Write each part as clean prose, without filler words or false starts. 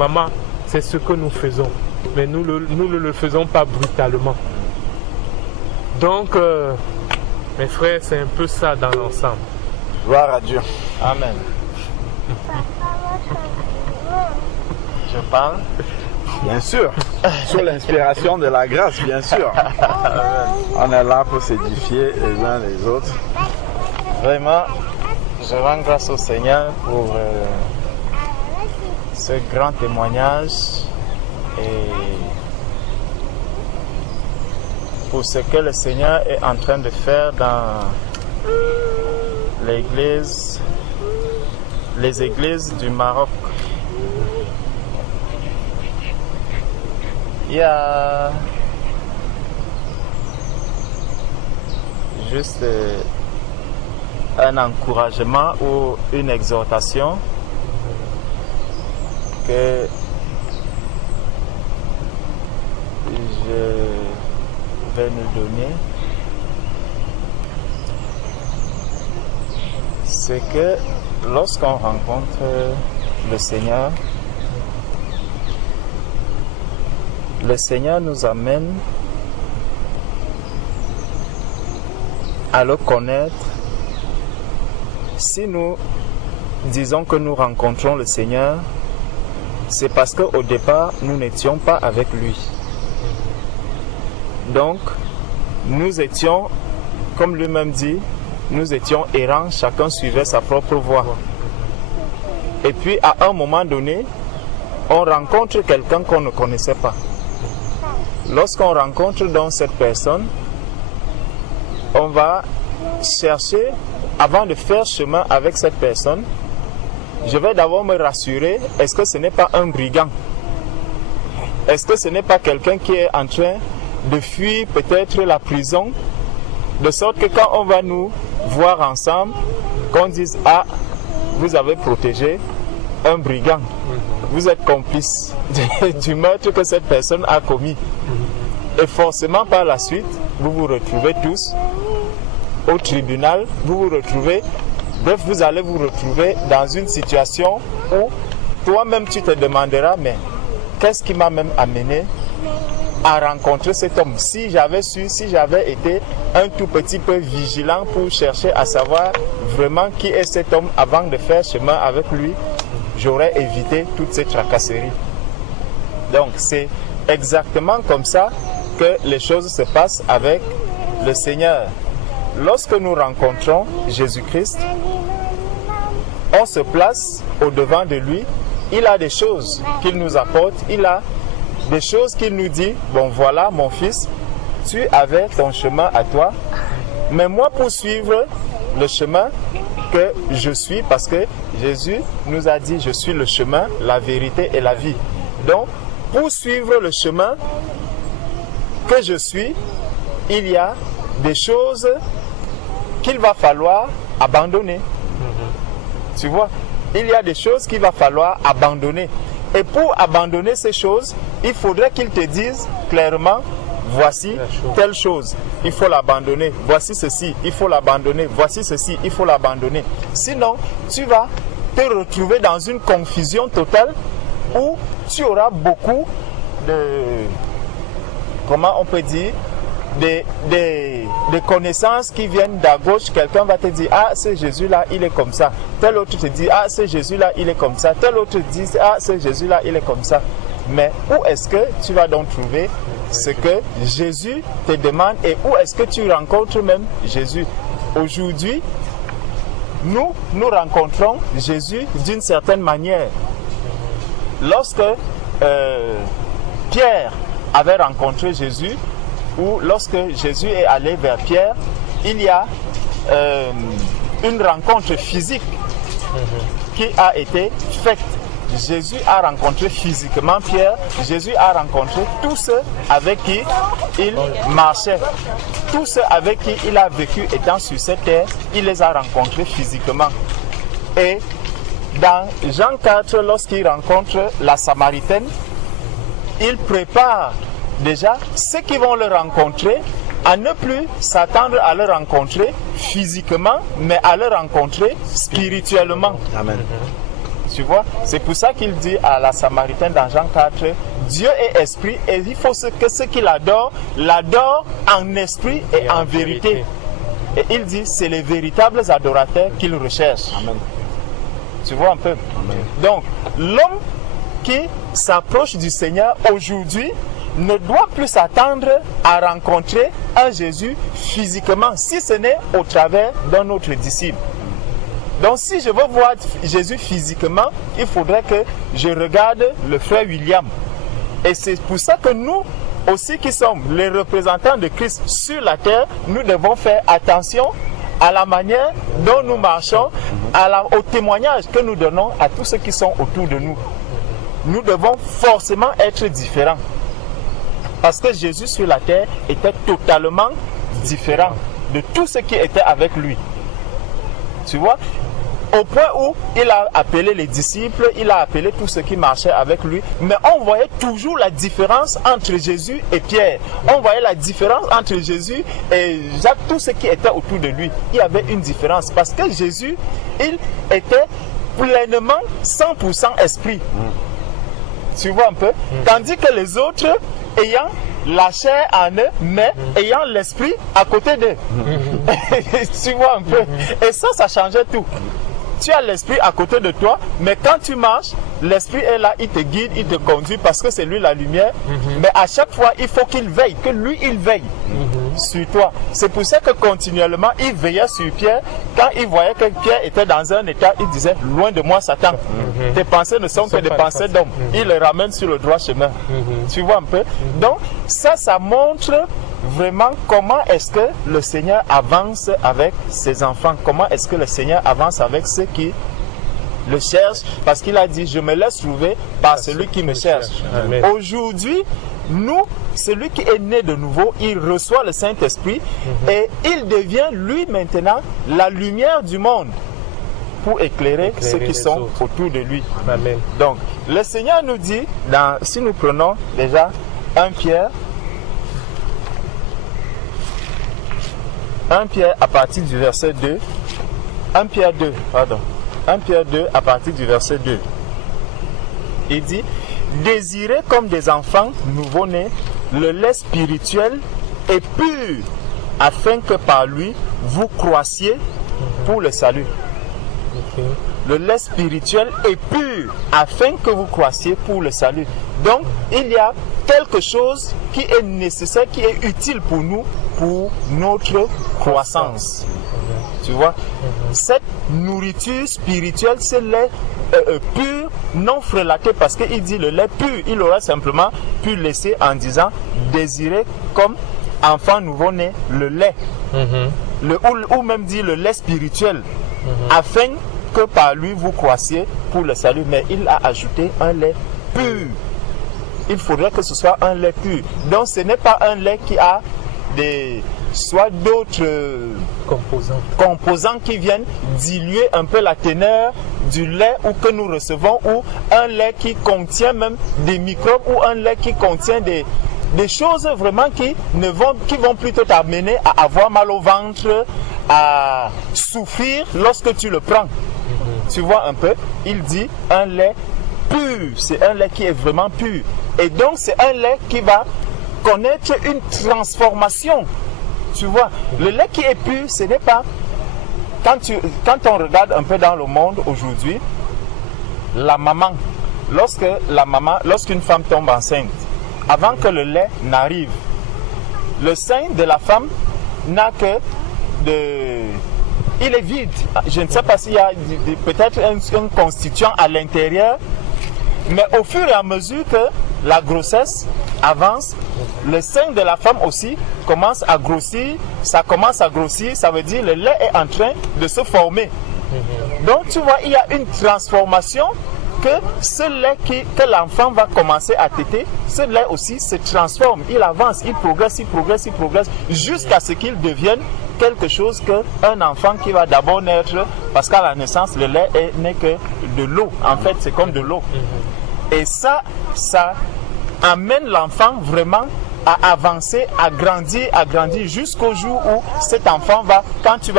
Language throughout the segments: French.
maman, c'est ce que nous faisons. Mais nous ne le faisons pas brutalement. Donc, mes frères, c'est un peu ça dans l'ensemble. Gloire à Dieu. Amen. Je parle? Bien sûr. Sous l'inspiration de la grâce, bien sûr. On est là pour s'édifier les uns les autres. Vraiment, je rends grâce au Seigneur pour ce grand témoignage et pour ce que le Seigneur est en train de faire dans les églises du Maroc. Il y a juste un encouragement ou une exhortation que je vais nous donner. C'est que lorsqu'on rencontre le Seigneur nous amène à le connaître. Si nous disons que nous rencontrons le Seigneur, c'est parce qu'au départ, nous n'étions pas avec lui. Donc, nous étions, comme lui-même dit, nous étions errants, chacun suivait sa propre voie. Et puis, à un moment donné, on rencontre quelqu'un qu'on ne connaissait pas. Lorsqu'on rencontre donc cette personne, on va chercher, avant de faire chemin avec cette personne, je vais d'abord me rassurer, est-ce que ce n'est pas un brigand? Est-ce que ce n'est pas quelqu'un qui est en train de fuir peut-être la prison? De sorte que quand on va nous voir ensemble, qu'on dise, ah, vous avez protégé un brigand. Vous êtes complice du meurtre que cette personne a commis. Et forcément, par la suite, vous vous retrouvez tous au tribunal, vous vous retrouvez, bref, vous allez vous retrouver dans une situation où toi-même tu te demanderas, mais qu'est-ce qui m'a même amené à rencontrer cet homme? Si j'avais su, si j'avais été un tout petit peu vigilant pour chercher à savoir vraiment qui est cet homme avant de faire chemin avec lui, j'aurais évité toutes ces tracasseries. Donc c'est exactement comme ça que les choses se passent avec le Seigneur. Lorsque nous rencontrons Jésus-Christ, on se place au-devant de lui. Il a des choses qu'il nous apporte, il a des choses qu'il nous dit, bon voilà mon fils, tu avais ton chemin à toi, mais moi pour suivre le chemin que je suis, parce que Jésus nous a dit, je suis le chemin, la vérité et la vie. Donc, pour suivre le chemin que je suis, il y a des choses qu'il va falloir abandonner. Tu vois, il y a des choses qu'il va falloir abandonner. Et pour abandonner ces choses, il faudrait qu'il te dise clairement, voici telle chose, il faut l'abandonner. Voici ceci, il faut l'abandonner. Voici ceci, il faut l'abandonner. Sinon, tu vas te retrouver dans une confusion totale où tu auras beaucoup de, comment on peut dire, des connaissances qui viennent d'à gauche. Quelqu'un va te dire, ah, ce Jésus-là, il est comme ça. Tel autre te dit, ah, ce Jésus-là, il est comme ça. Tel autre te dit, ah, ce Jésus-là, il est comme ça. Mais où est-ce que tu vas donc trouver ce que Jésus te demande et où est-ce que tu rencontres même Jésus? Aujourd'hui, nous rencontrons Jésus d'une certaine manière. Lorsque Pierre avait rencontré Jésus, ou lorsque Jésus est allé vers Pierre, il y a une rencontre physique qui a été faite. Jésus a rencontré physiquement Pierre, Jésus a rencontré tous ceux avec qui il marchait, tous ceux avec qui il a vécu étant sur cette terre, il les a rencontrés physiquement. Et dans Jean 4, lorsqu'il rencontre la Samaritaine, il prépare déjà ceux qui vont le rencontrer à ne plus s'attendre à le rencontrer physiquement, mais à le rencontrer spirituellement. Amen. Tu vois, c'est pour ça qu'il dit à la Samaritaine dans Jean 4, Dieu est esprit et il faut que ceux qui l'adorent, l'adorent en esprit et en vérité. Et il dit, c'est les véritables adorateurs qu'il recherche. Amen. Tu vois un peu? Amen. Donc, l'homme qui s'approche du Seigneur aujourd'hui ne doit plus s'attendre à rencontrer un Jésus physiquement, si ce n'est au travers d'un autre disciple. Donc si je veux voir Jésus physiquement, il faudrait que je regarde le frère William. Et c'est pour ça que nous aussi qui sommes les représentants de Christ sur la terre, nous devons faire attention à la manière dont nous marchons, au témoignage que nous donnons à tous ceux qui sont autour de nous. Nous devons forcément être différents. Parce que Jésus sur la terre était totalement différent de tout ce qui était avec lui. Tu vois? Au point où il a appelé les disciples, il a appelé tous ceux qui marchaient avec lui, mais on voyait toujours la différence entre Jésus et Pierre. On voyait la différence entre Jésus et Jacques, tous ceux qui étaient autour de lui. Il y avait une différence parce que Jésus, il était pleinement 100% esprit. Tu vois un peu? Tandis que les autres, ayant la chair en eux, mais ayant l'esprit à côté d'eux. Tu vois un peu? Et ça changeait tout. Tu as l'esprit à côté de toi, mais quand tu marches, l'esprit est là, il te guide, il te conduit parce que c'est lui la lumière. Mais à chaque fois, il faut qu'il veille, que lui, il veille sur toi. C'est pour ça que continuellement, il veillait sur Pierre. Quand il voyait que Pierre était dans un état, il disait, loin de moi, Satan. Tes pensées ne sont que des pensées d'homme. Il les ramène sur le droit chemin. Tu vois un peu? Donc, ça montre vraiment comment est-ce que le Seigneur avance avec ses enfants. Comment est-ce que le Seigneur avance avec ceux qui le cherchent. Parce qu'il a dit, je me laisse trouver par celui qui me cherche. Aujourd'hui, nous, celui qui est né de nouveau, il reçoit le Saint-Esprit et il devient lui maintenant la lumière du monde pour éclairer ceux qui sont autour de lui. Amen. Donc, le Seigneur nous dit, si nous prenons déjà 1 Pierre à partir du verset 2, 1 Pierre 2 à partir du verset 2, il dit, désirez comme des enfants nouveau-nés le lait spirituel et pur, afin que par lui vous croissiez pour le salut. Le lait spirituel est pur, afin que vous croissiez pour le salut. Donc, il y a quelque chose qui est nécessaire, qui est utile pour nous, pour notre croissance. Tu vois, cette nourriture spirituelle, c'est le lait pur, non frelaté, parce qu'il dit le lait pur, il aurait simplement pu laisser en disant désirez comme enfant nouveau-né le lait, ou même dit le lait spirituel, afin que par lui vous croissiez pour le salut. Mais il a ajouté un lait pur. Il faudrait que ce soit un lait pur. Donc ce n'est pas un lait qui a soit d'autres composants qui viennent diluer un peu la teneur du lait ou que nous recevons, ou un lait qui contient même des microbes, ou un lait qui contient des choses vraiment qui vont plutôt t'amener à avoir mal au ventre, à souffrir lorsque tu le prends. Tu vois un peu, il dit un lait pur, c'est un lait qui est vraiment pur. Et donc c'est un lait qui va connaître une transformation. Tu vois, le lait qui est pur, ce n'est pas... Quand on regarde un peu dans le monde aujourd'hui, la maman, lorsqu'une femme tombe enceinte, avant que le lait n'arrive, le sein de la femme n'a que il est vide. Je ne sais pas s'il y a peut-être un constituant à l'intérieur, mais au fur et à mesure que la grossesse avance, le sein de la femme aussi commence à grossir. Ça commence à grossir, ça veut dire que le lait est en train de se former. Donc tu vois, il y a une transformation, que ce lait que l'enfant va commencer à téter, ce lait aussi se transforme, il avance, il progresse, jusqu'à ce qu'il devienne quelque chose qu'un enfant qui va d'abord naître, parce qu'à la naissance, le lait n'est que de l'eau, en fait, c'est comme de l'eau. Et ça amène l'enfant vraiment à avancer, à grandir jusqu'au jour où cet enfant va, quand tu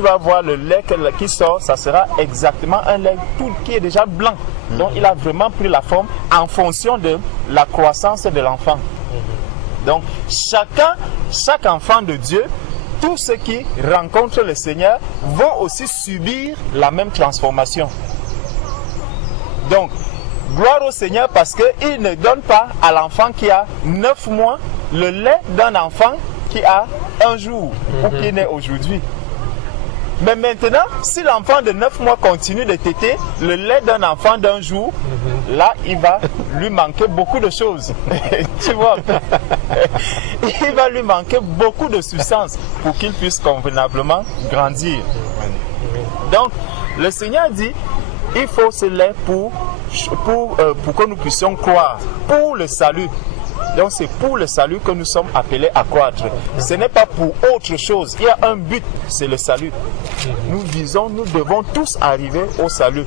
vas voir le lait qui sort, ça sera exactement un lait qui est déjà blanc. Donc il a vraiment pris la forme en fonction de la croissance de l'enfant. Donc chaque enfant de Dieu, tous ceux qui rencontrent le Seigneur vont aussi subir la même transformation. Donc, gloire au Seigneur parce qu'il ne donne pas à l'enfant qui a 9 mois le lait d'un enfant qui a un jour ou qui est né aujourd'hui. Mais maintenant, si l'enfant de 9 mois continue de téter le lait d'un enfant d'un jour, là, il va lui manquer beaucoup de choses. Tu vois? Il va lui manquer beaucoup de substance pour qu'il puisse convenablement grandir. Donc, le Seigneur dit, il faut ce lait pour que nous puissions croire, pour le salut. Donc c'est pour le salut que nous sommes appelés à croître. Ce n'est pas pour autre chose. Il y a un but, c'est le salut. Nous devons tous arriver au salut.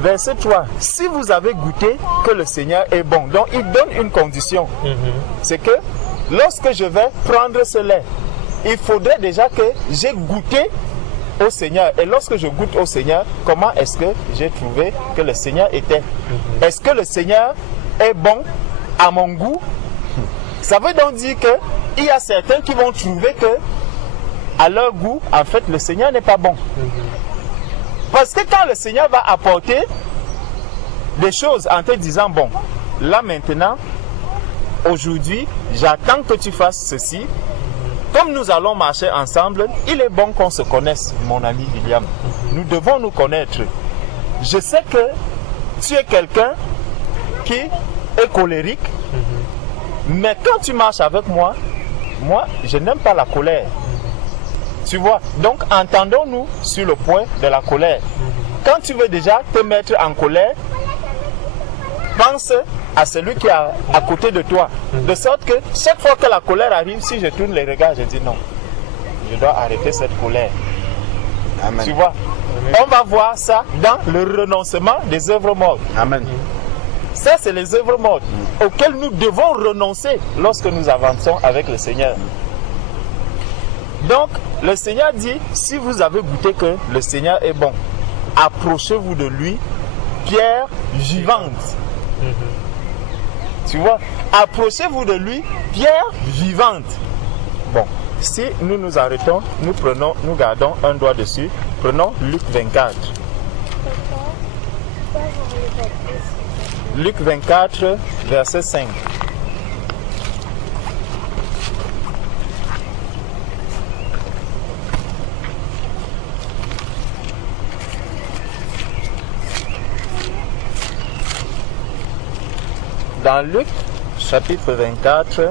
Verset 3. Si vous avez goûté que le Seigneur est bon. Donc il donne une condition. C'est que lorsque je vais prendre ce lait, il faudrait déjà que j'ai goûté au Seigneur. Et lorsque je goûte au Seigneur, comment est-ce que j'ai trouvé que le Seigneur était? Est-ce que le Seigneur est bon à mon goût? Ça veut donc dire qu'il y a certains qui vont trouver que à leur goût, en fait, le Seigneur n'est pas bon. Parce que quand le Seigneur va apporter des choses en te disant, bon, là maintenant, aujourd'hui, j'attends que tu fasses ceci. Comme nous allons marcher ensemble, il est bon qu'on se connaisse, mon ami William. Nous devons nous connaître. Je sais que tu es quelqu'un qui est colérique, mais quand tu marches avec moi, je n'aime pas la colère. Tu vois, donc entendons-nous sur le point de la colère. Quand tu veux déjà te mettre en colère, pense à celui qui est à côté de toi. De sorte que chaque fois que la colère arrive, si je tourne les regards, je dis non, je dois arrêter cette colère. Amen. Tu vois, on va voir ça dans le renoncement des œuvres mortes. Amen. Ça, c'est les œuvres mortes auxquelles nous devons renoncer lorsque nous avançons avec le Seigneur. Donc, le Seigneur dit, si vous avez goûté que le Seigneur est bon, approchez-vous de lui, pierre vivante. Tu vois, approchez-vous de lui, pierre vivante. Bon, si nous nous arrêtons, nous gardons un doigt dessus. Prenons Luc 24. Luc 24, verset 5. Dans Luc, chapitre 24,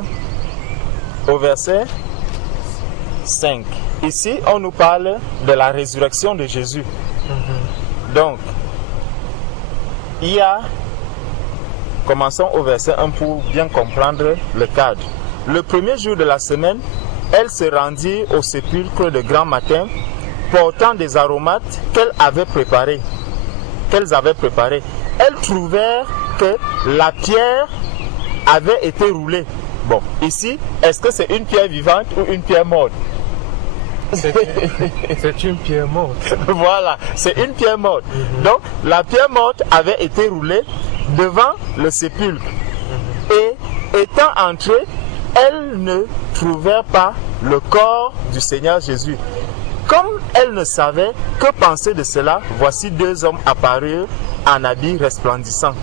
au verset 5. Ici, on nous parle de la résurrection de Jésus. Donc, il y a, commençons au verset 1 pour bien comprendre le cadre. Le premier jour de la semaine, elles se rendirent au sépulcre de grand matin, portant des aromates qu'elles avaient préparés. Elles trouvèrent que la pierre avait été roulée. Bon, ici, est-ce que c'est une pierre vivante ou une pierre morte? C'est une pierre morte. Voilà, c'est une pierre morte. Donc, la pierre morte avait été roulée devant le sépulcre. Et étant entrées, elles ne trouvèrent pas le corps du Seigneur Jésus. Comme elles ne savaient que penser de cela, voici deux hommes apparurent en habits resplendissants.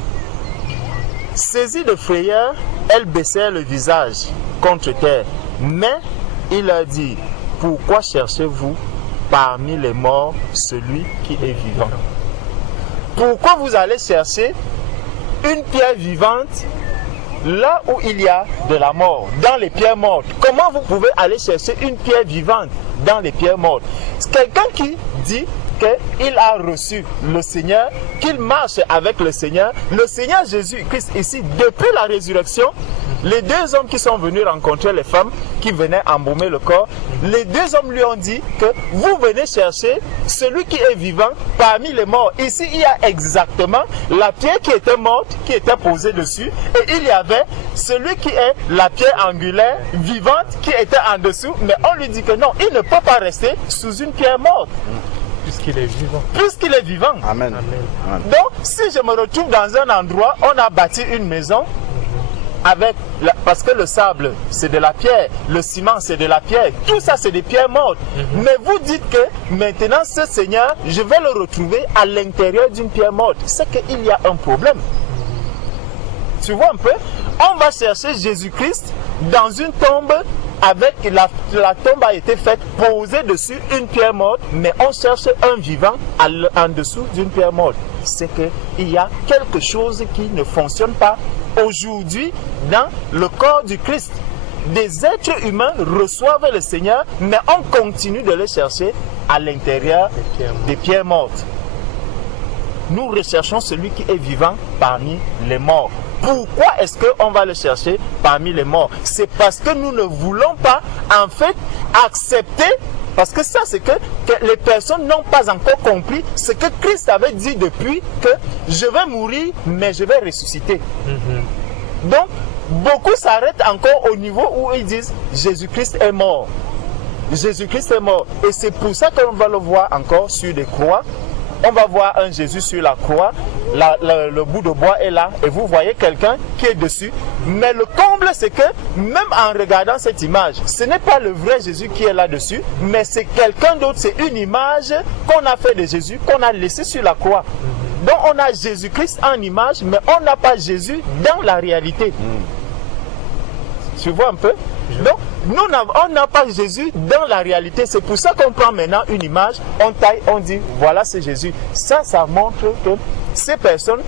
Saisies de frayeur, elles baissèrent le visage contre terre. Mais il leur dit, pourquoi cherchez-vous parmi les morts celui qui est vivant? Pourquoi vous allez chercher une pierre vivante là où il y a de la mort, dans les pierres mortes? Comment vous pouvez aller chercher une pierre vivante dans les pierres mortes? C'est quelqu'un qui dit qu'il a reçu le Seigneur, qu'il marche avec le Seigneur Jésus-Christ ici, depuis la résurrection. Les deux hommes qui sont venus rencontrer les femmes qui venaient embaumer le corps, les deux hommes lui ont dit que vous venez chercher celui qui est vivant parmi les morts. Ici, il y a exactement la pierre qui était morte, qui était posée dessus, et il y avait celui qui est la pierre angulaire vivante qui était en dessous, mais on lui dit que non, il ne peut pas rester sous une pierre morte. Puisqu'il est vivant. Puisqu'il est vivant. Amen. Amen. Donc, si je me retrouve dans un endroit, on a bâti une maison, parce que le sable, c'est de la pierre, le ciment, c'est de la pierre, tout ça, c'est des pierres mortes. Mais vous dites que maintenant, ce Seigneur, je vais le retrouver à l'intérieur d'une pierre morte. C'est qu'il y a un problème. Tu vois un peu? On va chercher Jésus-Christ dans une tombe avec la tombe a été faite, posée dessus une pierre morte, mais on cherche un vivant en dessous d'une pierre morte. C'est qu'il y a quelque chose qui ne fonctionne pas aujourd'hui dans le corps du Christ. Des êtres humains reçoivent le Seigneur, mais on continue de les chercher à l'intérieur des pierres mortes. Nous recherchons celui qui est vivant parmi les morts. Pourquoi est-ce qu'on va le chercher parmi les morts? C'est parce que nous ne voulons pas, en fait, accepter, parce que ça, c'est que les personnes n'ont pas encore compris ce que Christ avait dit depuis que je vais mourir, mais je vais ressusciter. Donc, beaucoup s'arrêtent encore au niveau où ils disent Jésus-Christ est mort. Jésus-Christ est mort. Et c'est pour ça qu'on va le voir encore sur des croix. On va voir un Jésus sur la croix, le bout de bois est là, et vous voyez quelqu'un qui est dessus. Mais le comble, c'est que même en regardant cette image, ce n'est pas le vrai Jésus qui est là-dessus, mais c'est quelqu'un d'autre, c'est une image qu'on a fait de Jésus, qu'on a laissé sur la croix. Donc on a Jésus-Christ en image, mais on n'a pas Jésus dans la réalité. Tu vois un peu? Donc, on n'a pas Jésus dans la réalité. C'est pour ça qu'on prend maintenant une image, on taille, on dit, voilà c'est Jésus. Ça montre que ces personnes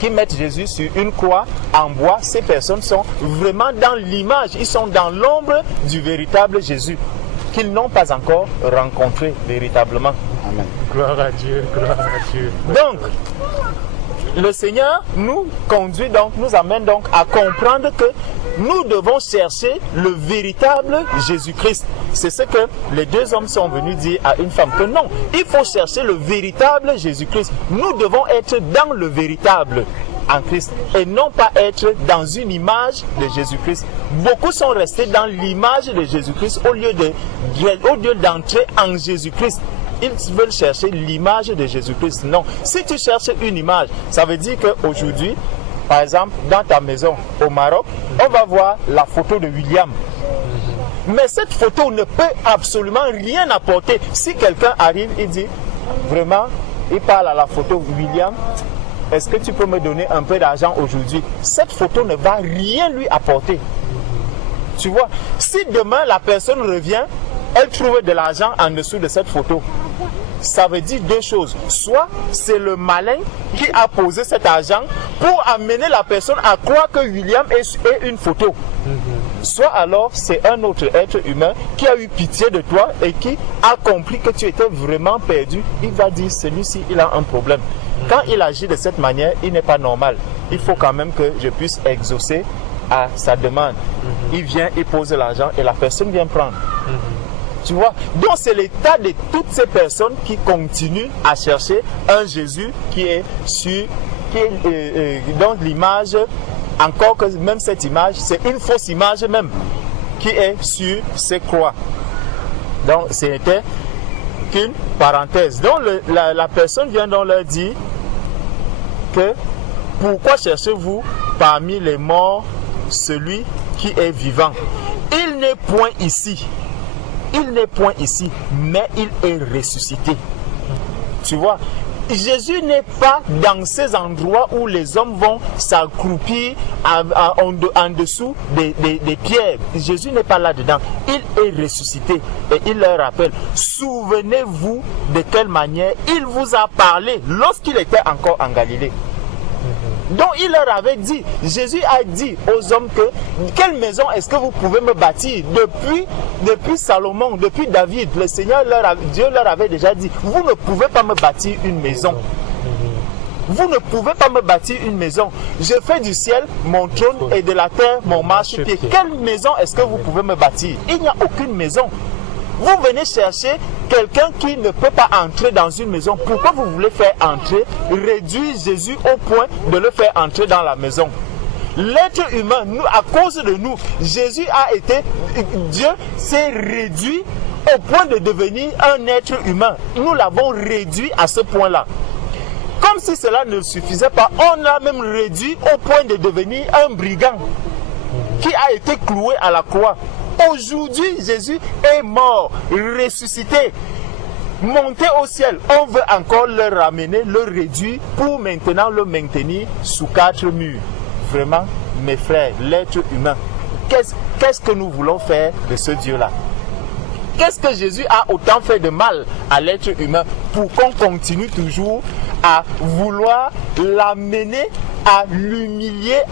qui mettent Jésus sur une croix en bois, ces personnes sont vraiment dans l'image, ils sont dans l'ombre du véritable Jésus, qu'ils n'ont pas encore rencontré véritablement. Amen. Gloire à Dieu, gloire à Dieu. Donc, le Seigneur nous conduit donc, nous amène donc à comprendre que nous devons chercher le véritable Jésus-Christ. C'est ce que les deux hommes sont venus dire à une femme, que non, il faut chercher le véritable Jésus-Christ. Nous devons être dans le véritable en Christ et non pas être dans une image de Jésus-Christ. Beaucoup sont restés dans l'image de Jésus-Christ au lieu d'entrer en Jésus-Christ. Ils veulent chercher l'image de Jésus-Christ. Non. Si tu cherches une image, ça veut dire qu'aujourd'hui, par exemple, dans ta maison au Maroc, on va voir la photo de William. Mais cette photo ne peut absolument rien apporter. Si quelqu'un arrive et dit, vraiment, il parle à la photo William, est-ce que tu peux me donner un peu d'argent aujourd'hui? Cette photo ne va rien lui apporter. Tu vois, si demain la personne revient, elle trouve de l'argent en dessous de cette photo. Ça veut dire deux choses. Soit c'est le malin qui a posé cet argent pour amener la personne à croire que William est une photo. Soit alors c'est un autre être humain qui a eu pitié de toi et qui a compris que tu étais vraiment perdu. Il va dire, celui-ci, il a un problème. Quand il agit de cette manière, il n'est pas normal. Il faut quand même que je puisse exaucer à sa demande. Il vient, il pose l'argent et la personne vient prendre. Tu vois, donc c'est l'état de toutes ces personnes qui continuent à chercher un Jésus qui est sur, donc l'image, encore que même cette image, c'est une fausse image même, qui est sur ces croix. Donc c'était qu'une parenthèse. Donc la personne vient donc leur dire que pourquoi cherchez-vous parmi les morts celui qui est vivant? Il n'est point ici. Il n'est point ici, mais il est ressuscité. Tu vois, Jésus n'est pas dans ces endroits où les hommes vont s'accroupir en dessous des pierres. Jésus n'est pas là-dedans. Il est ressuscité. Et il leur rappelle, souvenez-vous de quelle manière il vous a parlé lorsqu'il était encore en Galilée. Donc il leur avait dit, Jésus a dit aux hommes que quelle maison est-ce que vous pouvez me bâtir? Depuis Salomon, depuis David, le Seigneur Dieu leur avait déjà dit, vous ne pouvez pas me bâtir une maison. Vous ne pouvez pas me bâtir une maison. Je fais du ciel mon trône et de la terre mon marchepied. Quelle maison est-ce que vous pouvez me bâtir? Il n'y a aucune maison. Vous venez chercher quelqu'un qui ne peut pas entrer dans une maison. Pourquoi vous voulez faire entrer, réduire Jésus au point de le faire entrer dans la maison? l'être humain, nous, à cause de nous, Dieu s'est réduit au point de devenir un être humain. Nous l'avons réduit à ce point-là. Comme si cela ne suffisait pas, on l'a même réduit au point de devenir un brigand qui a été cloué à la croix. Aujourd'hui, Jésus est mort, ressuscité, monté au ciel. On veut encore le ramener, le réduire pour maintenant le maintenir sous 4 murs. Vraiment, mes frères, l'être humain, qu'est-ce que nous voulons faire de ce Dieu-là? Qu'est-ce que Jésus a autant fait de mal à l'être humain pour qu'on continue toujours à vouloir l'amener, à l'humilier,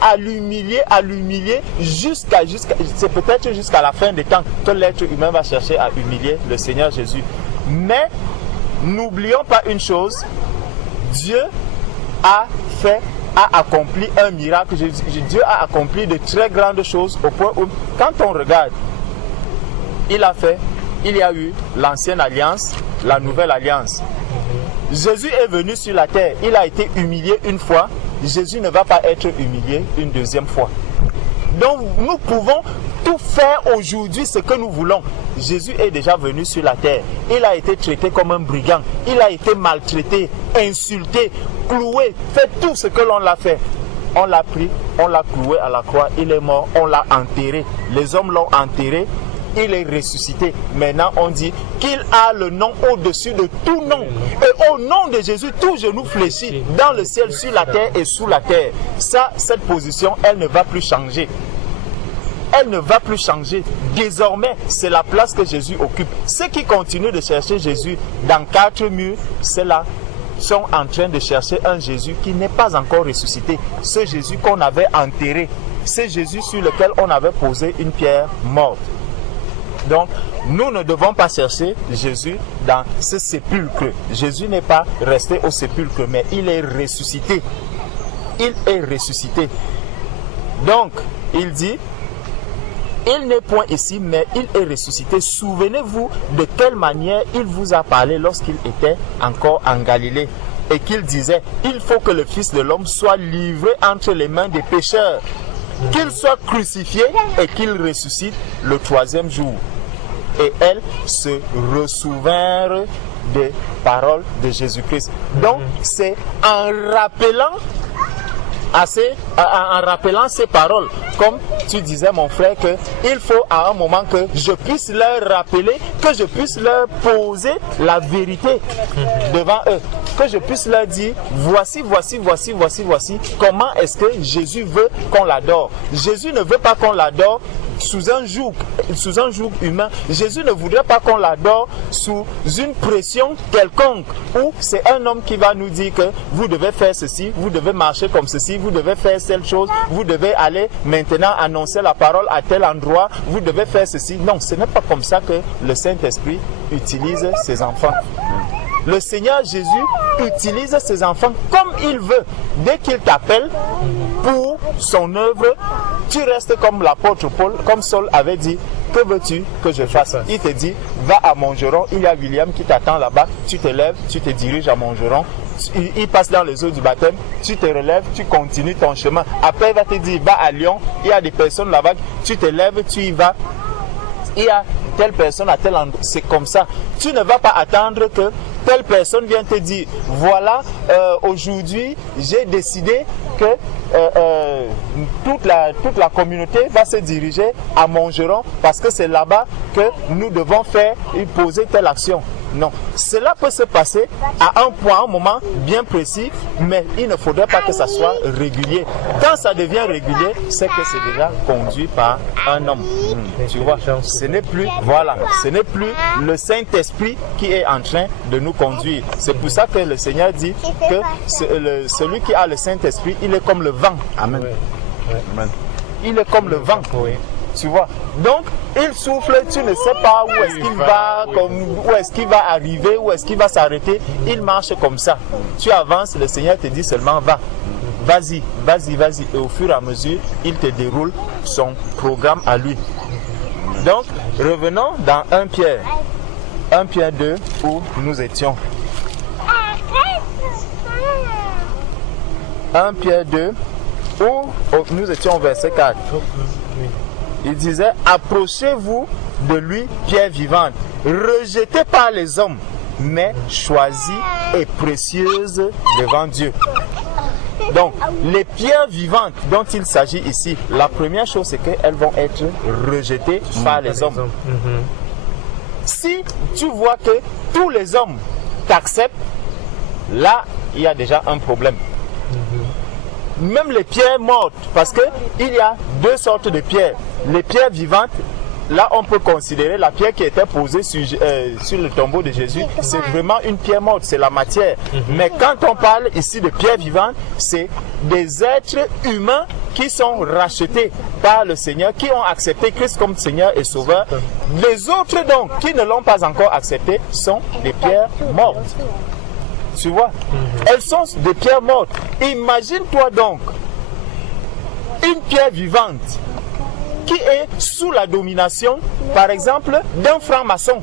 c'est peut-être jusqu'à la fin des temps que l'être humain va chercher à humilier le Seigneur Jésus. Mais n'oublions pas une chose, Dieu a accompli un miracle. Dieu a accompli de très grandes choses au point où, quand on regarde, il y a eu l'ancienne alliance, la nouvelle alliance. Jésus est venu sur la terre, il a été humilié une fois, Jésus ne va pas être humilié une deuxième fois. Donc nous pouvons tout faire aujourd'hui ce que nous voulons. Jésus est déjà venu sur la terre, il a été traité comme un brigand, il a été maltraité, insulté, cloué, fait tout ce que l'on l'a fait. On l'a pris, on l'a cloué à la croix, il est mort, on l'a enterré, les hommes l'ont enterré. Il est ressuscité. Maintenant, on dit qu'il a le nom au-dessus de tout nom. Et au nom de Jésus, tout genou fléchit dans le ciel, sur la terre et sous la terre. Ça, cette position, elle ne va plus changer. Elle ne va plus changer. Désormais, c'est la place que Jésus occupe. Ceux qui continuent de chercher Jésus dans 4 murs, ceux-là sont en train de chercher un Jésus qui n'est pas encore ressuscité. Ce Jésus qu'on avait enterré. C'est Jésus sur lequel on avait posé une pierre morte. Donc, nous ne devons pas chercher Jésus dans ce sépulcre. Jésus n'est pas resté au sépulcre, mais il est ressuscité. Il est ressuscité. Donc, il dit, il n'est point ici, mais il est ressuscité. Souvenez-vous de quelle manière il vous a parlé lorsqu'il était encore en Galilée. Et qu'il disait, il faut que le Fils de l'homme soit livré entre les mains des pécheurs, qu'il soit crucifié et qu'il ressuscite le 3e jour. Et elles se ressouvinrent des paroles de Jésus-Christ. Donc, c'est en rappelant ces paroles, comme tu disais mon frère, qu'il faut à un moment que je puisse leur rappeler, que je puisse leur poser la vérité devant eux, que je puisse leur dire, voici comment est-ce que Jésus veut qu'on l'adore. Jésus ne veut pas qu'on l'adore sous un joug humain. Jésus ne voudrait pas qu'on l'adore sous une pression quelconque, où c'est un homme qui va nous dire que vous devez faire ceci, vous devez marcher comme ceci, vous devez faire telle chose, vous devez aller maintenant annoncer la parole à tel endroit, vous devez faire ceci. Non, ce n'est pas comme ça que le Saint-Esprit utilise ses enfants. Le Seigneur Jésus utilise ses enfants comme il veut. Dès qu'il t'appelle pour son œuvre, tu restes comme l'apôtre Paul, comme Saul avait dit, que veux-tu que je fasse? Il te dit, va à Montgeron, il y a William qui t'attend là-bas, tu te lèves, tu te diriges à Montgeron, il passe dans les eaux du baptême, tu te relèves, tu continues ton chemin. Après, il va te dire, va à Lyon, il y a des personnes là-bas, tu te lèves, tu y vas. Il y a telle personne à tel endroit, c'est comme ça. Tu ne vas pas attendre que telle personne vienne te dire, voilà, aujourd'hui, j'ai décidé que toute la communauté va se diriger à Montgeron parce que c'est là-bas que nous devons faire et poser telle action. Non, cela peut se passer à un moment bien précis, mais il ne faudrait pas que ça soit régulier. Quand ça devient régulier, c'est que c'est déjà conduit par un homme. Tu vois, ce n'est plus, voilà, ce n'est plus le Saint-Esprit qui est en train de nous conduire. C'est pour ça que le Seigneur dit que celui qui a le Saint-Esprit, il est comme le vent. Amen. Amen. Il est comme le vent. Tu vois, donc il souffle, tu ne sais pas où est-ce qu'il va, où est-ce qu'il va arriver, où est-ce qu'il va s'arrêter. Il marche comme ça. Tu avances, le Seigneur te dit seulement va. Vas-y. Et au fur et à mesure, il te déroule son programme à lui. Donc, revenons dans 1 Pierre. 1 Pierre 2 où nous étions. 1 Pierre 2 nous étions au verset 4. Oui. Il disait, approchez-vous de lui, pierre vivante, rejetée par les hommes, mais choisie et précieuse devant Dieu. Donc, les pierres vivantes dont il s'agit ici, la première chose, c'est qu'elles vont être rejetées par les hommes. Si tu vois que tous les hommes t'acceptent, là, il y a déjà un problème. Même les pierres mortes, parce qu'il y a deux sortes de pierres. Les pierres vivantes, là on peut considérer la pierre qui était posée sur le tombeau de Jésus, c'est vraiment une pierre morte, c'est la matière. Mais quand on parle ici de pierres vivantes, c'est des êtres humains qui sont rachetés par le Seigneur, qui ont accepté Christ comme Seigneur et Sauveur. Les autres donc, qui ne l'ont pas encore accepté, sont des pierres mortes. Tu vois, elles sont des pierres mortes. Imagine-toi donc une pierre vivante qui est sous la domination, par exemple, d'un franc-maçon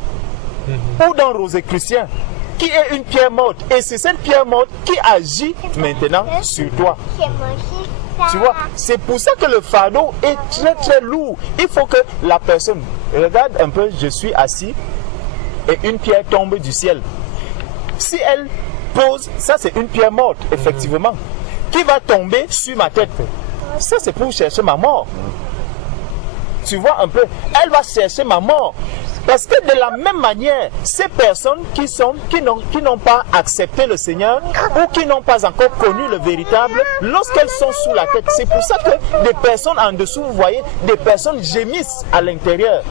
ou d'un rosicrucien, qui est une pierre morte. Et c'est cette pierre morte qui agit maintenant sur toi. Tu vois, c'est pour ça que le fardeau est très très lourd. Il faut que la personne, regarde un peu, je suis assis et une pierre tombe du ciel. Si elle pose, ça c'est une pierre morte, effectivement, qui va tomber sur ma tête. Ça c'est pour chercher ma mort. Tu vois un peu, elle va chercher ma mort. Parce que de la même manière, ces personnes qui n'ont pas accepté le Seigneur ou qui n'ont pas encore connu le véritable, lorsqu'elles sont sous la tête, c'est pour ça que des personnes en dessous, vous voyez, des personnes gémissent à l'intérieur.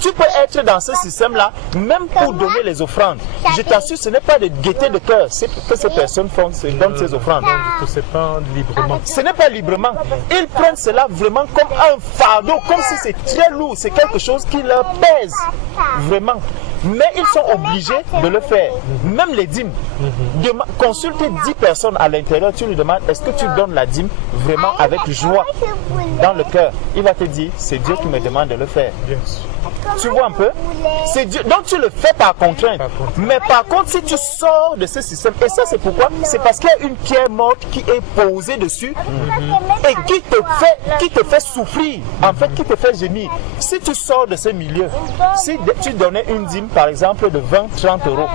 Tu peux être dans ce système-là, même pour donner les offrandes. Je t'assure, ce n'est pas de gaieté de cœur que ces personnes font, donnent ces offrandes. C'est pas librement. Ce n'est pas librement. Ils prennent cela vraiment comme un fardeau, comme si c'est très lourd, c'est quelque chose qui leur pèse. Vraiment. Mais ils sont obligés de le faire. Même les dîmes. Consulter 10 personnes à l'intérieur, tu lui demandes, est-ce que tu donnes la dîme vraiment avec joie dans le cœur? Il va te dire, c'est Dieu qui me demande de le faire. Tu vois un peu? C'est Dieu. Donc tu le fais par contrainte. Mais par contre, si tu sors de ce système, et ça c'est pourquoi? C'est parce qu'il y a une pierre morte qui est posée dessus et qui te fait souffrir, en fait, qui te fait gémir. Si tu sors de ce milieu, si tu donnais une dîme, par exemple, de 20-30 euros,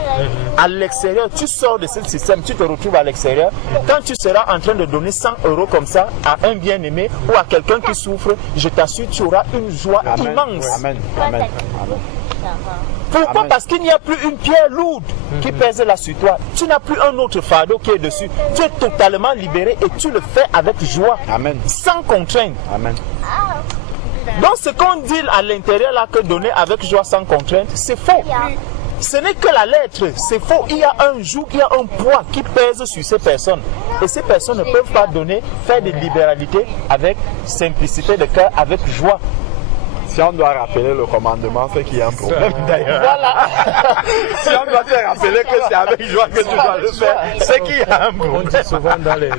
à l'extérieur, tu sors de ce système, tu te retrouves à l'extérieur, quand tu seras en train de donner 100 euros comme ça à un bien-aimé ou à quelqu'un qui souffre, je t'assure, tu auras une joie immense. Amen. Amen. Pourquoi? Amen. Parce qu'il n'y a plus une pierre lourde qui pèse là sur toi. Tu n'as plus un autre fardeau qui est dessus. Tu es totalement libéré et tu le fais avec joie. Amen. Sans contrainte. Amen. Donc ce qu'on dit à l'intérieur là, que donner avec joie sans contrainte, c'est faux. Ce n'est que la lettre, c'est faux. Il y a un joug, il y a un poids qui pèse sur ces personnes. Et ces personnes ne peuvent pas donner, faire de libéralité avec simplicité de cœur, avec joie. Si on doit rappeler le commandement, c'est qu'il y a un problème d'ailleurs. Voilà. Si on doit te rappeler que c'est avec joie que tu dois le faire, c'est qu'il y a un On problème. dit souvent dans le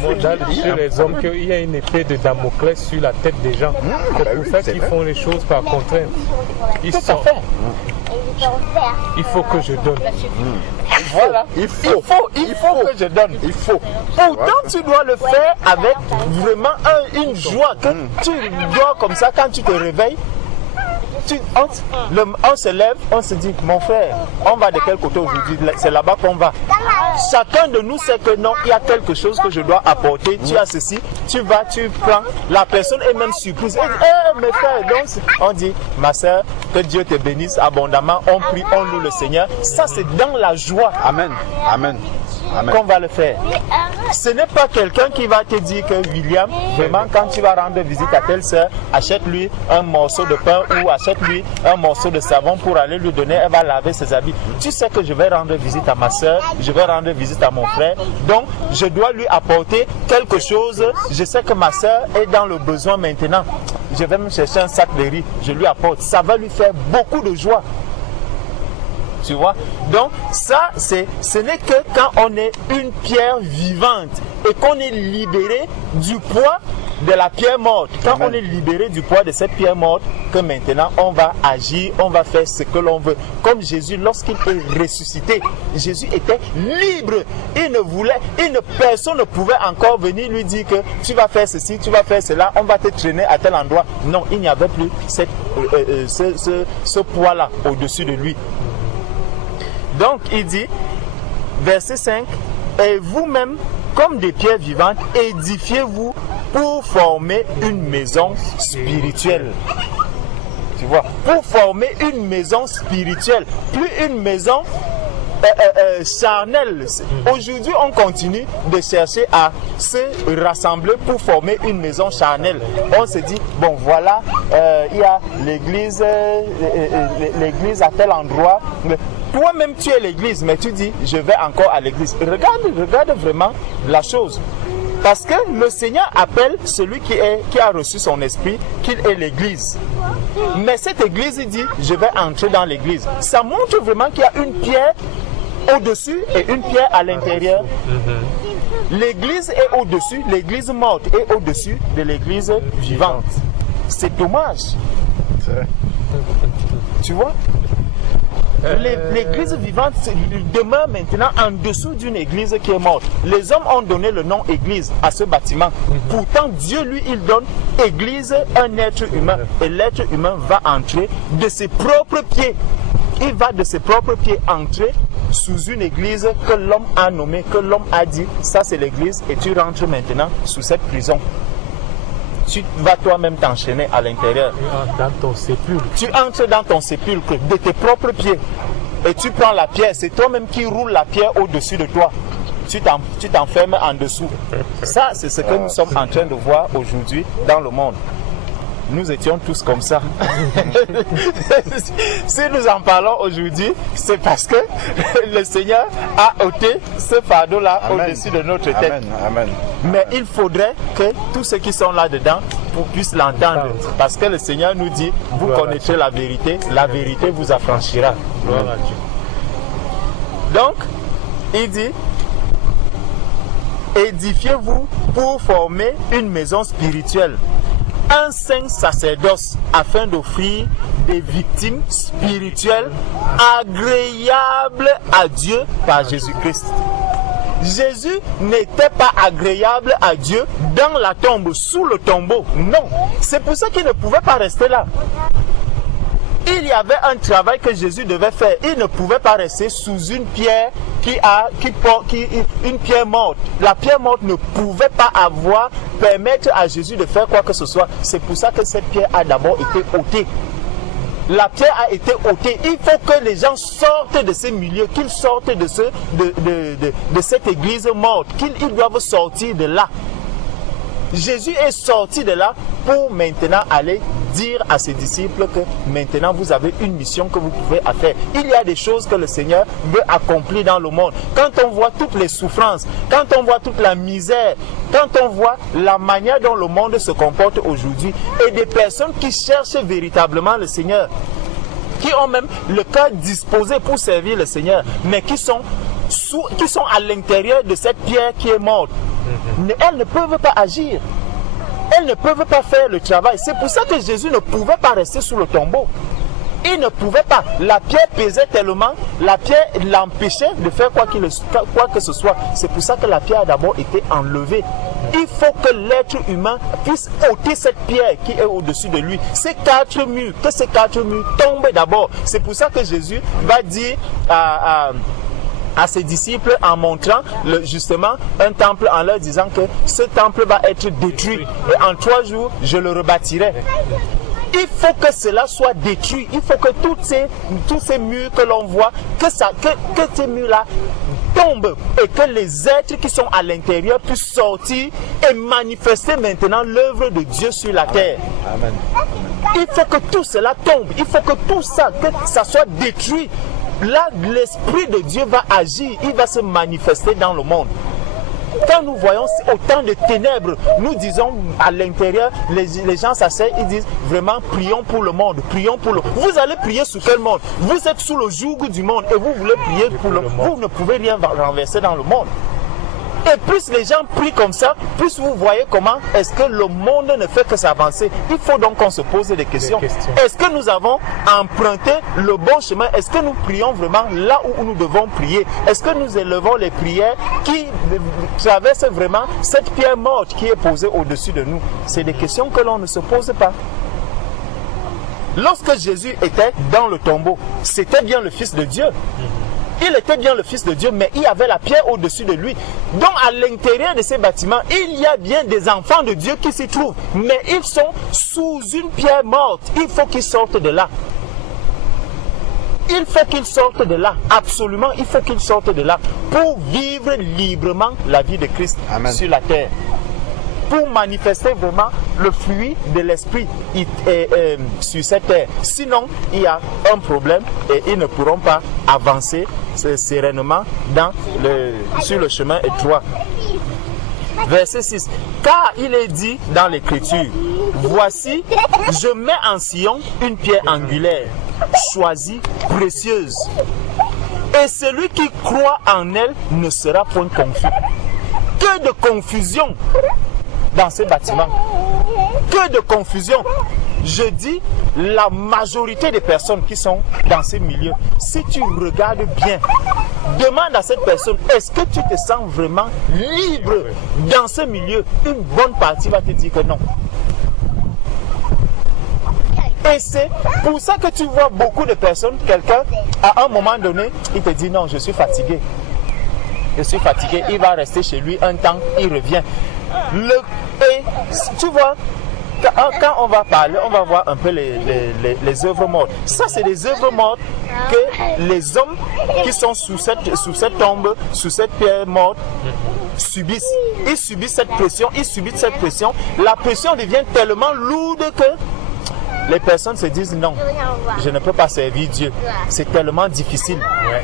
monde, chez les hommes, qu'il y a une épée de Damoclès sur la tête des gens. C'est pour ça qu'ils font les choses par contrainte. Tout à fait. Il faut que je donne. Voilà. Il faut que je donne. Il faut. Pourtant, tu dois le faire avec vraiment une joie que tu dois comme ça quand tu te réveilles. On se lève, on se dit, mon frère, on va de quel côté aujourd'hui? C'est là-bas qu'on va. Chacun de nous sait que non, il y a quelque chose que je dois apporter. Tu as ceci, tu vas, tu prends. La personne est même surprise. Mes frères, donc on dit, ma soeur, que Dieu te bénisse abondamment. On prie, on loue le Seigneur. Ça, c'est dans la joie. Amen. Amen. Amen. Qu'on va le faire. Ce n'est pas quelqu'un qui va te dire que William, vraiment quand tu vas rendre visite à telle soeur, achète-lui un morceau de pain ou achète-lui un morceau de savon pour aller lui donner, elle va laver ses habits. Tu sais que je vais rendre visite à ma soeur, je vais rendre visite à mon frère, donc je dois lui apporter quelque chose. Je sais que ma soeur est dans le besoin maintenant. Je vais me chercher un sac de riz, je lui apporte. Ça va lui faire beaucoup de joie. Tu vois? Donc ça, ce n'est que quand on est une pierre vivante et qu'on est libéré du poids de la pierre morte, quand on est libéré du poids de cette pierre morte, que maintenant on va agir, on va faire ce que l'on veut. Comme Jésus, lorsqu'il est ressuscité, Jésus était libre. Il ne voulait, personne ne pouvait encore venir lui dire que tu vas faire ceci, tu vas faire cela, on va te traîner à tel endroit. Non, il n'y avait plus ce poids-là au-dessus de lui. Donc il dit, verset 5, et vous-même, comme des pierres vivantes, édifiez-vous pour former une maison spirituelle. Tu vois, pour former une maison spirituelle, plus une maison charnelle. Aujourd'hui, on continue de chercher à se rassembler pour former une maison charnelle. On se dit, bon voilà, il y a l'église à tel endroit. Toi-même, tu es l'église, mais tu dis, je vais encore à l'église. Regarde vraiment la chose. Parce que le Seigneur appelle celui qui a reçu son esprit, qu'il est l'église. Mais cette église, il dit, je vais entrer dans l'église. Ça montre vraiment qu'il y a une pierre au-dessus et une pierre à l'intérieur. L'église est au-dessus, l'église morte est au-dessus de l'église vivante. C'est dommage. Tu vois? L'église vivante demeure maintenant en dessous d'une église qui est morte. Les hommes ont donné le nom église à ce bâtiment. Pourtant, Dieu, lui, il donne église un être humain. Et l'être humain va entrer de ses propres pieds. Il va de ses propres pieds entrer sous une église que l'homme a nommée, que l'homme a dit, ça c'est l'église, et tu rentres maintenant sous cette prison. Tu vas toi-même t'enchaîner à l'intérieur. Dans ton sépulcre. Tu entres dans ton sépulcre de tes propres pieds. Et tu prends la pierre. C'est toi-même qui roule la pierre au-dessus de toi. Tu t'enfermes en dessous. Ça, c'est ce que nous sommes en train de voir aujourd'hui dans le monde. Nous étions tous comme ça. Si nous en parlons aujourd'hui, c'est parce que le Seigneur a ôté ce fardeau-là au-dessus de notre tête. Amen. Amen. Mais il faudrait que tous ceux qui sont là-dedans puissent l'entendre. Parce que le Seigneur nous dit, vous connaîtrez la vérité vous affranchira. Donc, il dit, édifiez-vous pour former une maison spirituelle, un saint sacerdoce, afin d'offrir des victimes spirituelles agréables à Dieu par Jésus-Christ. Jésus n'était pas agréable à Dieu dans la tombe, sous le tombeau. Non, c'est pour ça qu'il ne pouvait pas rester là. Il y avait un travail que Jésus devait faire. Il ne pouvait pas rester sous une pierre une pierre morte. La pierre morte ne pouvait pas permettre à Jésus de faire quoi que ce soit. C'est pour ça que cette pierre a d'abord été ôtée. La pierre a été ôtée. Il faut que les gens sortent de ces milieux, qu'ils sortent de cette église morte, qu'ils doivent sortir de là. Jésus est sorti de là pour maintenant aller dire à ses disciples que maintenant vous avez une mission que vous pouvez faire. Il y a des choses que le Seigneur veut accomplir dans le monde. Quand on voit toutes les souffrances, quand on voit toute la misère, quand on voit la manière dont le monde se comporte aujourd'hui, et des personnes qui cherchent véritablement le Seigneur, qui ont même le cœur disposé pour servir le Seigneur, mais qui sont à l'intérieur de cette pierre qui est morte, elles ne peuvent pas agir. Elles ne peuvent pas faire le travail. C'est pour ça que Jésus ne pouvait pas rester sous le tombeau. Il ne pouvait pas. La pierre pesait tellement, la pierre l'empêchait de faire quoi que ce soit. C'est pour ça que la pierre a d'abord été enlevée. Il faut que l'être humain puisse ôter cette pierre qui est au-dessus de lui. Ces quatre murs, que ces quatre murs tombent d'abord. C'est pour ça que Jésus va dire à ses disciples en montrant justement un temple, en leur disant que ce temple va être détruit et en 3 jours je le rebâtirai. Il faut que cela soit détruit. Il faut que tous ces murs que l'on voit, que ces murs-là tombent et que les êtres qui sont à l'intérieur puissent sortir et manifester maintenant l'œuvre de Dieu sur la terre. Amen. Il faut que tout cela tombe. Il faut que tout ça, que ça soit détruit. Là, l'Esprit de Dieu va agir, il va se manifester dans le monde. Quand nous voyons autant de ténèbres, nous disons à l'intérieur, les gens s'asseyent, ils disent vraiment prions pour le monde, prions pour le monde. Vous allez prier sous quel monde? Vous êtes sous le joug du monde et vous voulez prier pour le monde. Vous ne pouvez rien renverser dans le monde. Et plus les gens prient comme ça, plus vous voyez comment est-ce que le monde ne fait que s'avancer. Il faut donc qu'on se pose des questions. Est-ce que nous avons emprunté le bon chemin? Est-ce que nous prions vraiment là où nous devons prier? Est-ce que nous élevons les prières qui traversent vraiment cette pierre morte qui est posée au-dessus de nous? C'est des questions que l'on ne se pose pas. Lorsque Jésus était dans le tombeau, c'était bien le Fils de Dieu. Il était bien le Fils de Dieu, mais il y avait la pierre au-dessus de lui. Donc à l'intérieur de ces bâtiments, il y a bien des enfants de Dieu qui s'y trouvent. Mais ils sont sous une pierre morte. Il faut qu'ils sortent de là. Il faut qu'ils sortent de là. Absolument, il faut qu'ils sortent de là pour vivre librement la vie de Christ sur la terre. Pour manifester vraiment le fruit de l'esprit sur cette terre. Sinon, il y a un problème et ils ne pourront pas avancer sereinement sur le chemin étroit. Verset 6. Car il est dit dans l'Écriture, voici, je mets en Sion une pierre angulaire, choisie, précieuse. Et celui qui croit en elle ne sera point confus. Que de confusion dans ces bâtiments. Que de confusion. Je dis la majorité des personnes qui sont dans ces milieux. Si tu regardes bien, demande à cette personne, est-ce que tu te sens vraiment libre dans ce milieu? Une bonne partie va te dire que non. Et c'est pour ça que tu vois beaucoup de personnes, quelqu'un, à un moment donné, il te dit non, je suis fatigué. Je suis fatigué, il va rester chez lui un temps, il revient. Et tu vois, quand on va parler, on va voir un peu les œuvres mortes. Ça, c'est des œuvres mortes que les hommes qui sont sous cette tombe, sous cette pierre morte, subissent. Ils subissent cette pression, La pression devient tellement lourde que les personnes se disent non, je ne peux pas servir Dieu. C'est tellement difficile.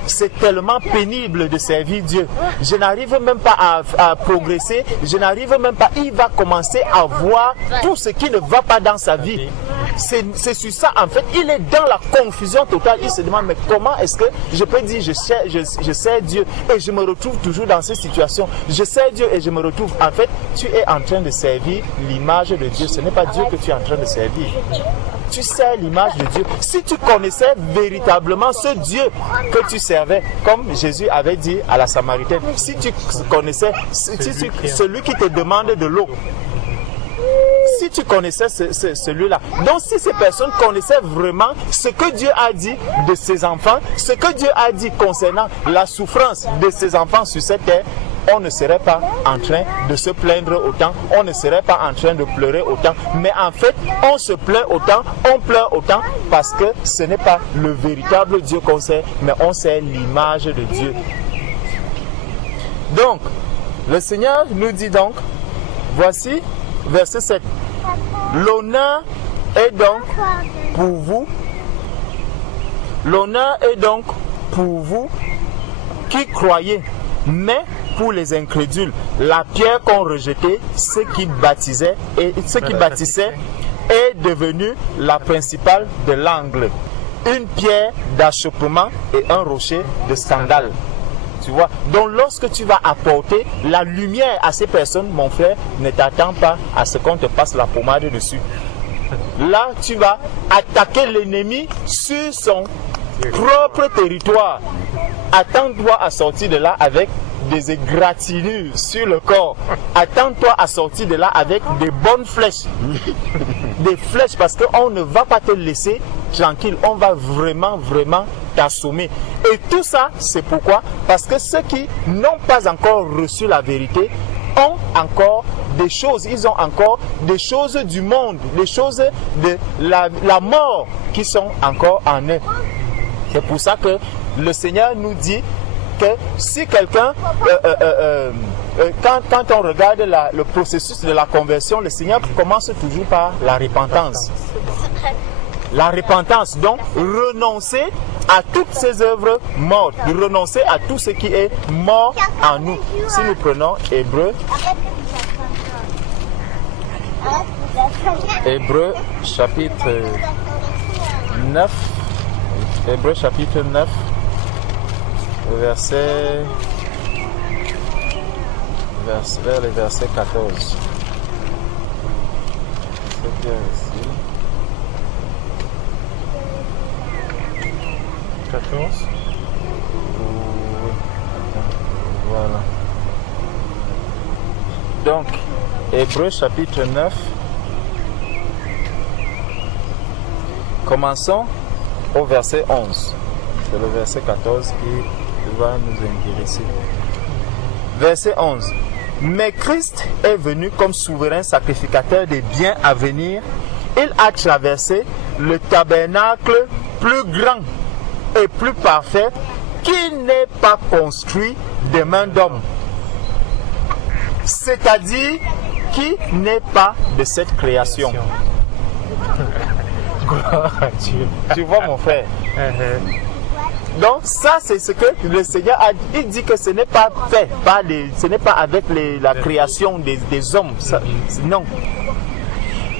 C'est tellement pénible de servir Dieu. Je n'arrive même pas à progresser. Je n'arrive même pas. Il va commencer à voir tout ce qui ne va pas dans sa vie. C'est sur ça, en fait, il est dans la confusion totale. Il se demande, mais comment est-ce que je peux dire je sers Dieu et je me retrouve toujours dans ces situations. Je sers Dieu et je me retrouve. En fait, tu es en train de servir l'image de Dieu. Ce n'est pas Dieu que tu es en train de servir. Tu sers l'image de Dieu. Si tu connaissais véritablement ce Dieu que tu servais, comme Jésus avait dit à la Samaritaine, si tu connaissais celui qui te demande de l'eau, si tu connaissais celui-là, donc si ces personnes connaissaient vraiment ce que Dieu a dit de ses enfants, ce que Dieu a dit concernant la souffrance de ses enfants sur cette terre, on ne serait pas en train de se plaindre autant, on ne serait pas en train de pleurer autant, mais en fait, on se plaint autant, on pleure autant, parce que ce n'est pas le véritable Dieu qu'on sert, mais on sert l'image de Dieu. Donc, le Seigneur nous dit donc, voici, verset 7, l'honneur est donc pour vous, l'honneur est donc pour vous qui croyez, mais pour les incrédules, la pierre qu'ont rejetée, ceux qui baptisaient est devenue la principale de l'angle, une pierre d'achoppement et un rocher de scandale. Tu vois, donc lorsque tu vas apporter la lumière à ces personnes, mon frère, ne t'attends pas à ce qu'on te passe la pommade dessus. Là, tu vas attaquer l'ennemi sur son propre territoire. Attends-toi à sortir de là avec des égratignures sur le corps. Attends-toi à sortir de là avec des bonnes flèches. Des flèches, parce qu'on ne va pas te laisser tranquille. On va vraiment t'assommer. Et tout ça, c'est pourquoi? Parce que ceux qui n'ont pas encore reçu la vérité ont encore des choses. Ils ont encore des choses du monde, des choses de la mort qui sont encore en eux. C'est pour ça que le Seigneur nous dit que si quelqu'un, quand on regarde le processus de la conversion, le Seigneur commence toujours par la repentance. La repentance, donc renoncer à toutes ces œuvres mortes, renoncer à tout ce qui est mort en nous. Si nous prenons Hébreux chapitre 9, Hébreux chapitre 9, verset vers le verset 14. C'est bien ici. 14. Oui. Voilà. Donc, Hébreux chapitre 9. Commençons au verset 11. C'est le verset 14 qui va nous intéresser. Verset 11. Mais Christ est venu comme souverain sacrificateur des biens à venir. Il a traversé le tabernacle plus grand et plus parfait qui n'est pas construit des mains d'hommes. C'est-à-dire qui n'est pas de cette création. Gloire à Dieu. Tu vois mon frère. Donc ça c'est ce que le Seigneur a dit. Il dit que ce n'est pas fait, ce n'est pas avec la création des hommes. Ça, non.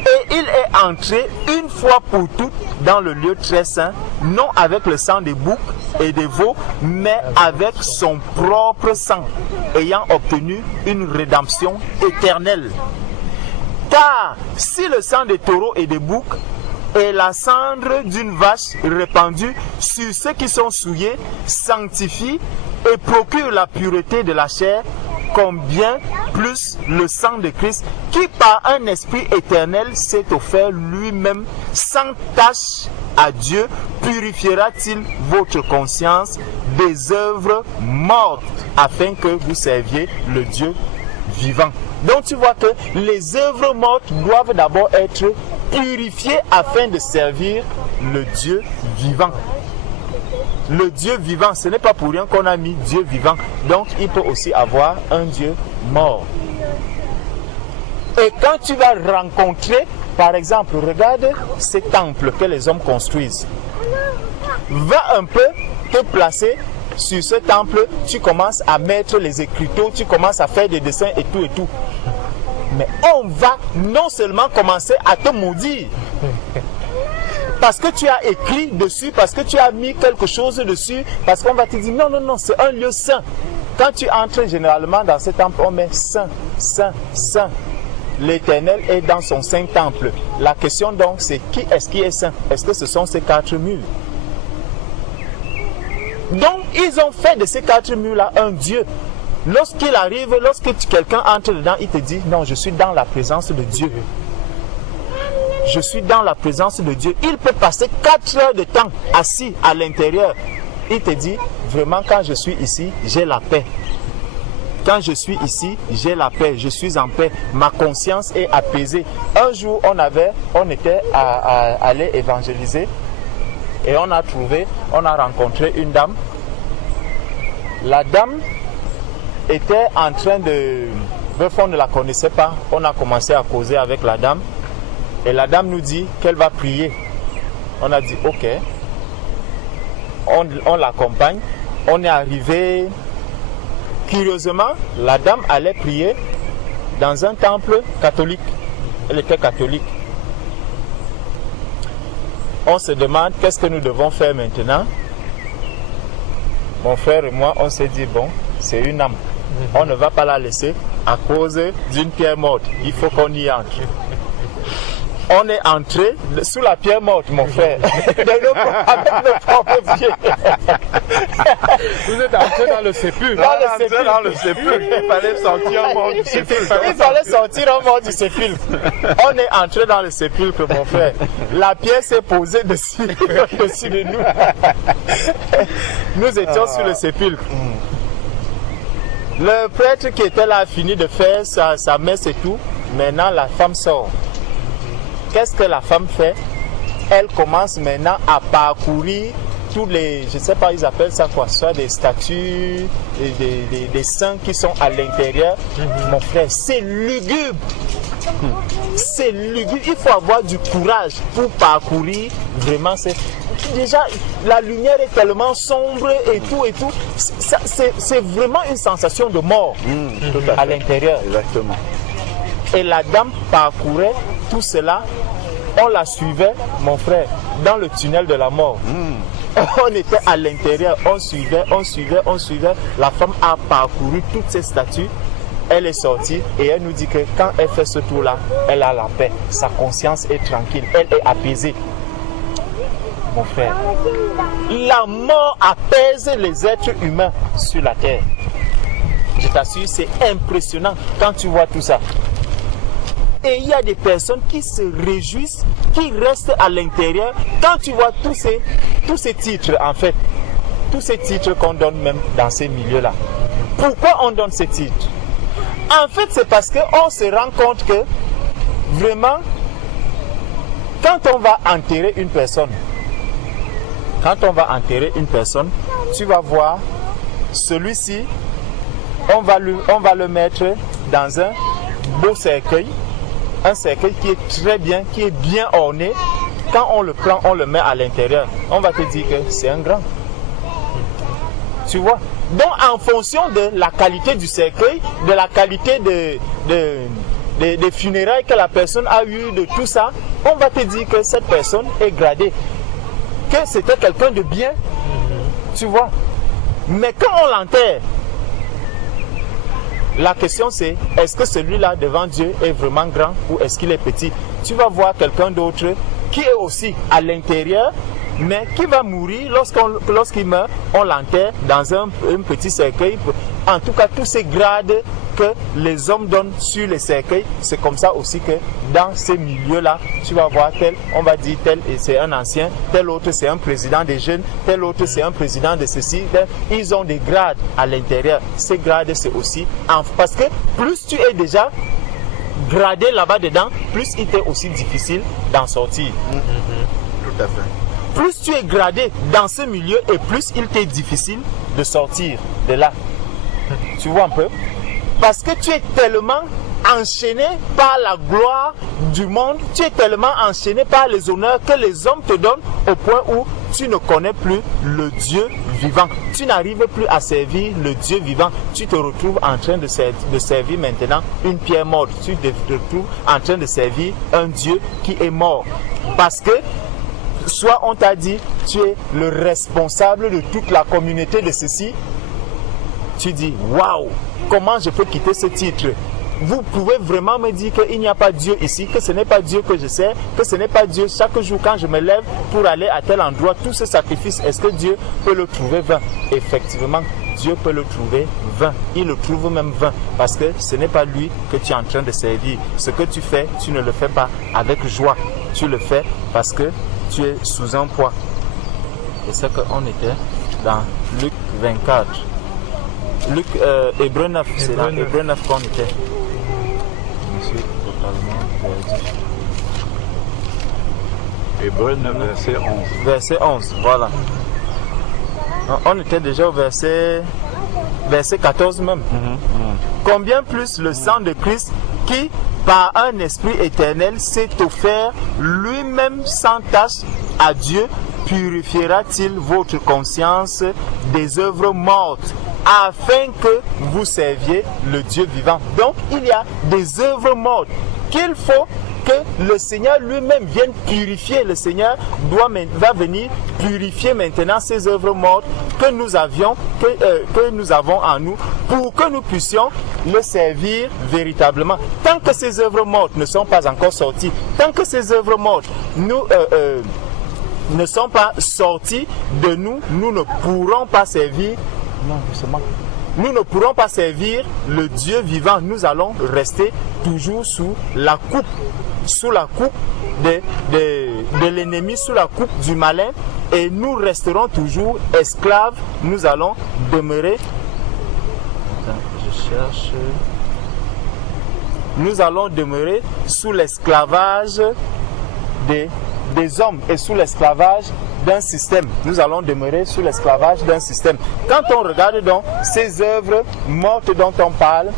Et il est entré une fois pour toutes dans le lieu très saint, non avec le sang des boucs et des veaux, mais avec son propre sang, ayant obtenu une rédemption éternelle. Car si le sang des taureaux et des boucs et la cendre d'une vache répandue sur ceux qui sont souillés sanctifie et procure la pureté de la chair, combien plus le sang de Christ, qui par un esprit éternel s'est offert lui-même sans tache à Dieu, purifiera-t-il votre conscience des œuvres mortes, afin que vous serviez le Dieu vivant. Donc tu vois que les œuvres mortes doivent d'abord être purifiées afin de servir le Dieu vivant. Le Dieu vivant, ce n'est pas pour rien qu'on a mis Dieu vivant. Donc il peut aussi avoir un Dieu mort. Et quand tu vas rencontrer, par exemple, regarde ces temples que les hommes construisent. Va un peu te placer sur ce temple, tu commences à mettre les écriteaux, tu commences à faire des dessins et tout et tout. Mais on va non seulement commencer à te maudire, parce que tu as écrit dessus, parce que tu as mis quelque chose dessus, parce qu'on va te dire non, non, non, c'est un lieu saint. Quand tu entres généralement dans ce temple, on met saint, saint, saint. L'Éternel est dans son saint temple. La question donc, c'est qui est-ce qui est saint? Est-ce que ce sont ces quatre murs? Donc, ils ont fait de ces quatre murs-là un Dieu. Lorsqu'il arrive, lorsque quelqu'un entre dedans, il te dit, non, je suis dans la présence de Dieu. Je suis dans la présence de Dieu. Il peut passer 4 heures de temps assis à l'intérieur. Il te dit, vraiment, quand je suis ici, j'ai la paix. Quand je suis ici, j'ai la paix, je suis en paix, ma conscience est apaisée. Un jour, on était allé évangéliser et on a rencontré une dame. La dame était en train de... Bref, on ne la connaissait pas. On a commencé à causer avec la dame. Et la dame nous dit qu'elle va prier. On a dit, ok. On l'accompagne. On est arrivé... Curieusement, la dame allait prier dans un temple catholique. Elle était catholique. On se demande qu'est-ce que nous devons faire maintenant. Mon frère et moi, on s'est dit, bon, c'est une âme. On ne va pas la laisser à cause d'une pierre morte. Il faut qu'on y entre. On est entré sous la pierre morte, mon frère, avec nos propres pieds. Vous êtes entré dans le sépulcre. Dans le sépulcre. Il fallait sortir un mort du sépulcre. Il fallait sortir un mort du sépulcre. On est entré dans le sépulcre, mon frère. La pierre s'est posée dessus de nous. Nous étions sur le sépulcre. Le prêtre qui était là a fini de faire sa messe et tout. Maintenant, la femme sort. Qu'est-ce que la femme fait? Elle commence maintenant à parcourir tous les, je ne sais pas, ils appellent ça quoi, soit des statues, des saints qui sont à l'intérieur. Mon frère, c'est lugubre. C'est lugubre. Il faut avoir du courage pour parcourir. Vraiment, c'est... Déjà, la lumière est tellement sombre et tout et tout. C'est vraiment une sensation de mort à l'intérieur. Exactement. Et la dame parcourait tout cela. On la suivait, mon frère, dans le tunnel de la mort. On était à l'intérieur, on suivait. La femme a parcouru toutes ces statues. elle est sortie et elle nous dit que quand elle fait ce tour-là, elle a la paix. Sa conscience est tranquille, elle est apaisée. Mon frère, la mort apaise les êtres humains sur la terre. Je t'assure, c'est impressionnant quand tu vois tout ça. Et il y a des personnes qui se réjouissent, qui restent à l'intérieur. Quand tu vois tous ces titres, en fait, tous ces titres qu'on donne même dans ces milieux-là. Pourquoi on donne ces titres? En fait, c'est parce qu'on se rend compte que, vraiment, quand on va enterrer une personne, tu vas voir, celui-ci, on va le mettre dans un beau cercueil, un cercueil qui est très bien, qui est bien orné. Quand on le prend, on le met à l'intérieur, on va te dire que c'est un grand. Tu vois? Donc, en fonction de la qualité du cercueil, de la qualité des funérailles que la personne a eu, de tout ça, on va te dire que cette personne est gradée, que c'était quelqu'un de bien. Tu vois? Mais quand on l'enterre, la question c'est, est-ce que celui-là devant Dieu est vraiment grand ou est-ce qu'il est petit? Tu vas voir quelqu'un d'autre qui est aussi à l'intérieur, mais qui va mourir lorsqu'il meurt, on l'enterre dans un petit cercueil. En tout cas, tous ces grades que les hommes donnent sur les cercueils, c'est comme ça aussi que dans ces milieux-là, tu vas voir tel, on va dire tel, c'est un ancien, tel autre c'est un président des jeunes, tel autre c'est un président de ceci. Ils ont des grades à l'intérieur. Ces grades, c'est aussi, parce que plus tu es déjà gradé là-bas dedans, plus il t'est aussi difficile d'en sortir. Tout à fait. Plus tu es gradé dans ce milieu et plus il t'est difficile de sortir de là. Tu vois un peu? Parce que tu es tellement enchaîné par la gloire du monde, tu es tellement enchaîné par les honneurs que les hommes te donnent au point où tu ne connais plus le Dieu vivant. Tu n'arrives plus à servir le Dieu vivant. Tu te retrouves en train de servir maintenant une pierre morte. Tu te retrouves en train de servir un Dieu qui est mort. Parce que soit on t'a dit, tu es le responsable de toute la communauté de ceci. Tu dis, waouh, comment je peux quitter ce titre? Vous pouvez vraiment me dire qu'il n'y a pas Dieu ici, que ce n'est pas Dieu que je sers, que ce n'est pas Dieu chaque jour quand je me lève pour aller à tel endroit, tout ce sacrifice, est-ce que Dieu peut le trouver vain? Effectivement, Dieu peut le trouver vain. Il le trouve même vain parce que ce n'est pas lui que tu es en train de servir. Ce que tu fais, tu ne le fais pas avec joie. Tu le fais parce que tu es sous un poids. Et c'est qu'on était dans Luc 24. Luc, Hébreu 9, c'est dans Hébreu 9 qu'on était. Je suis totalement perdu. Hébreu 9, verset 11. Verset 11, voilà. On était déjà au verset 14 même. Combien plus le sang de Christ qui, par un esprit éternel, s'est offert lui-même sans tache à Dieu, purifiera-t-il votre conscience des œuvres mortes afin que vous serviez le Dieu vivant. Donc, il y a des œuvres mortes qu'il faut que le Seigneur lui-même vienne purifier. Le Seigneur va venir purifier maintenant ces œuvres mortes que nous avions, que nous avons en nous, pour que nous puissions le servir véritablement. Tant que ces œuvres mortes ne sont pas encore sorties, tant que ces œuvres mortes ne sont pas sorties de nous, nous ne pourrons pas servir. Non, justement. Nous ne pourrons pas servir le Dieu vivant. Nous allons rester toujours sous la coupe de l'ennemi, sous la coupe du malin, et nous resterons toujours esclaves. Nous allons demeurer. Nous allons demeurer sous l'esclavage des hommes et sous l'esclavage d'un système. Nous allons demeurer sous l'esclavage d'un système. Quand on regarde donc ces œuvres mortes dont on parle,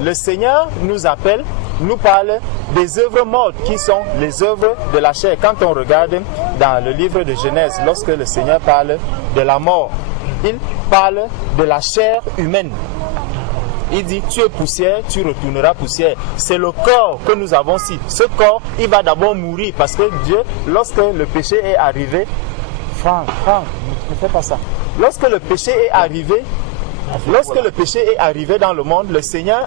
le Seigneur nous parle des œuvres mortes qui sont les œuvres de la chair. Quand on regarde dans le livre de Genèse, lorsque le Seigneur parle de la mort, il parle de la chair humaine. Il dit, tu es poussière, tu retourneras poussière. C'est le corps que nous avons ici. Ce corps, il va d'abord mourir parce que Dieu, lorsque le péché est arrivé, Franck, ne fais pas ça. Lorsque le péché est arrivé, Lorsque le péché est arrivé dans le monde, le Seigneur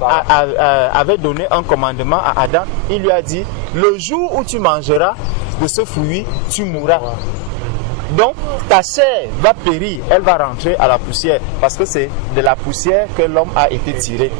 avait donné un commandement à Adam. Il lui a dit, le jour où tu mangeras de ce fruit, tu mourras. Donc, ta chair va périr, elle va rentrer à la poussière, parce que c'est de la poussière que l'homme a été tiré.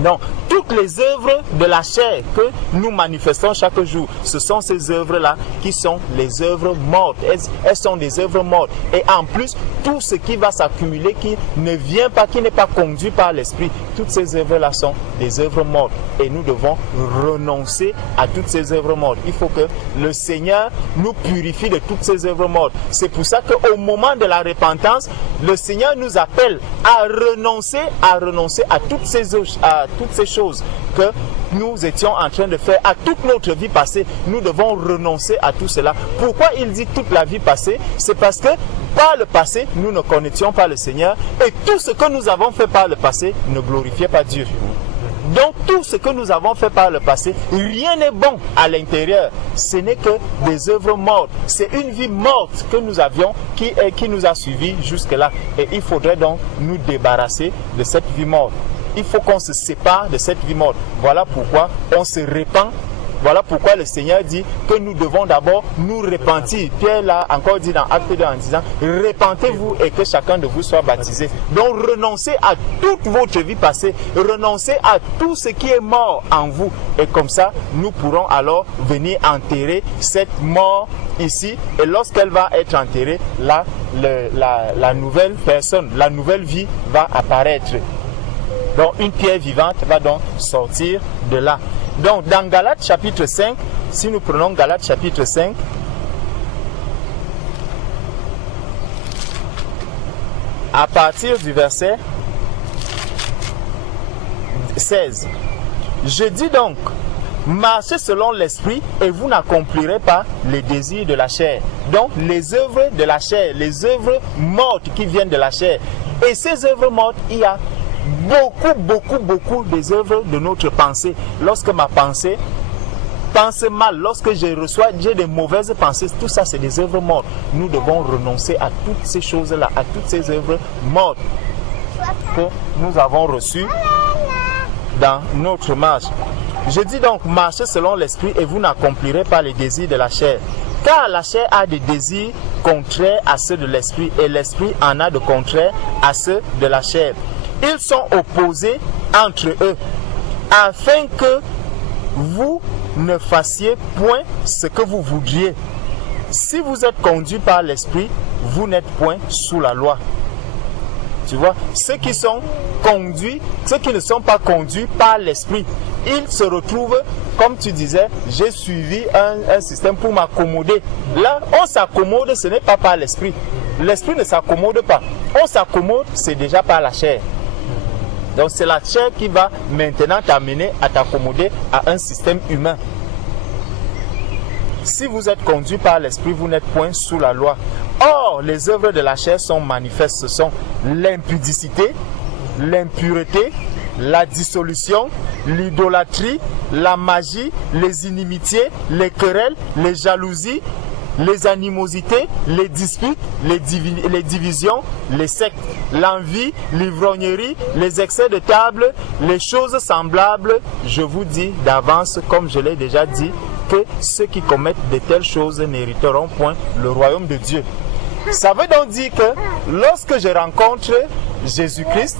Donc, toutes les œuvres de la chair que nous manifestons chaque jour, ce sont ces œuvres-là qui sont les œuvres mortes. Elles sont des œuvres mortes. Et en plus, tout ce qui va s'accumuler, qui ne vient pas, qui n'est pas conduit par l'esprit, toutes ces œuvres-là sont des œuvres mortes. Et nous devons renoncer à toutes ces œuvres mortes. Il faut que le Seigneur nous purifie de toutes ces œuvres mortes. C'est pour ça qu'au moment de la repentance, le Seigneur nous appelle à renoncer à toutes ces choses que nous étions en train de faire, à toute notre vie passée. Nous devons renoncer à tout cela. Pourquoi il dit toute la vie passée? C'est parce que par le passé, nous ne connaissions pas le Seigneur et tout ce que nous avons fait par le passé ne glorifiait pas Dieu. Donc tout ce que nous avons fait par le passé, rien n'est bon à l'intérieur. Ce n'est que des œuvres mortes. C'est une vie morte que nous avions qui nous a suivis jusque-là. Et il faudrait donc nous débarrasser de cette vie morte. Il faut qu'on se sépare de cette vie morte. Voilà pourquoi on se répand. Voilà pourquoi le Seigneur dit que nous devons d'abord nous repentir. Pierre l'a encore dit dans Acte 2 en disant, repentez-vous et que chacun de vous soit baptisé. Donc renoncez à toute votre vie passée, renoncez à tout ce qui est mort en vous. Et comme ça, nous pourrons alors venir enterrer cette mort ici. Et lorsqu'elle va être enterrée, là, la nouvelle personne, la nouvelle vie va apparaître. Donc une pierre vivante va donc sortir de là. Donc dans Galates chapitre 5, si nous prenons Galates chapitre 5, à partir du verset 16, je dis donc, marchez selon l'esprit et vous n'accomplirez pas les désirs de la chair. Donc les œuvres de la chair, les œuvres mortes qui viennent de la chair. Et ces œuvres mortes, il y a beaucoup des œuvres de notre pensée. Lorsque ma pensée pense mal, lorsque j'ai des mauvaises pensées, tout ça c'est des œuvres mortes. Nous devons renoncer à toutes ces choses-là, à toutes ces œuvres mortes que nous avons reçues dans notre marche. Je dis donc, marchez selon l'esprit et vous n'accomplirez pas les désirs de la chair. Car la chair a des désirs contraires à ceux de l'esprit et l'esprit en a de contraires à ceux de la chair. Ils sont opposés entre eux, afin que vous ne fassiez point ce que vous voudriez. Si vous êtes conduit par l'esprit, vous n'êtes point sous la loi. Tu vois, ceux qui ne sont pas conduits par l'esprit, ils se retrouvent, comme tu disais, j'ai suivi un système pour m'accommoder. Là, on s'accommode, ce n'est pas par l'esprit. L'esprit ne s'accommode pas. On s'accommode, c'est déjà par la chair. Donc c'est la chair qui va maintenant t'amener à t'accommoder à un système humain. Si vous êtes conduit par l'esprit, vous n'êtes point sous la loi. Or, les œuvres de la chair sont manifestes. Ce sont l'impudicité, l'impureté, la dissolution, l'idolâtrie, la magie, les inimitiés, les querelles, les jalousies, les animosités, les disputes, les divisions, les sectes, l'envie, l'ivrognerie, les excès de table, les choses semblables. Je vous dis d'avance, comme je l'ai déjà dit, que ceux qui commettent de telles choses n'hériteront point le royaume de Dieu. Ça veut donc dire que lorsque je rencontre Jésus-Christ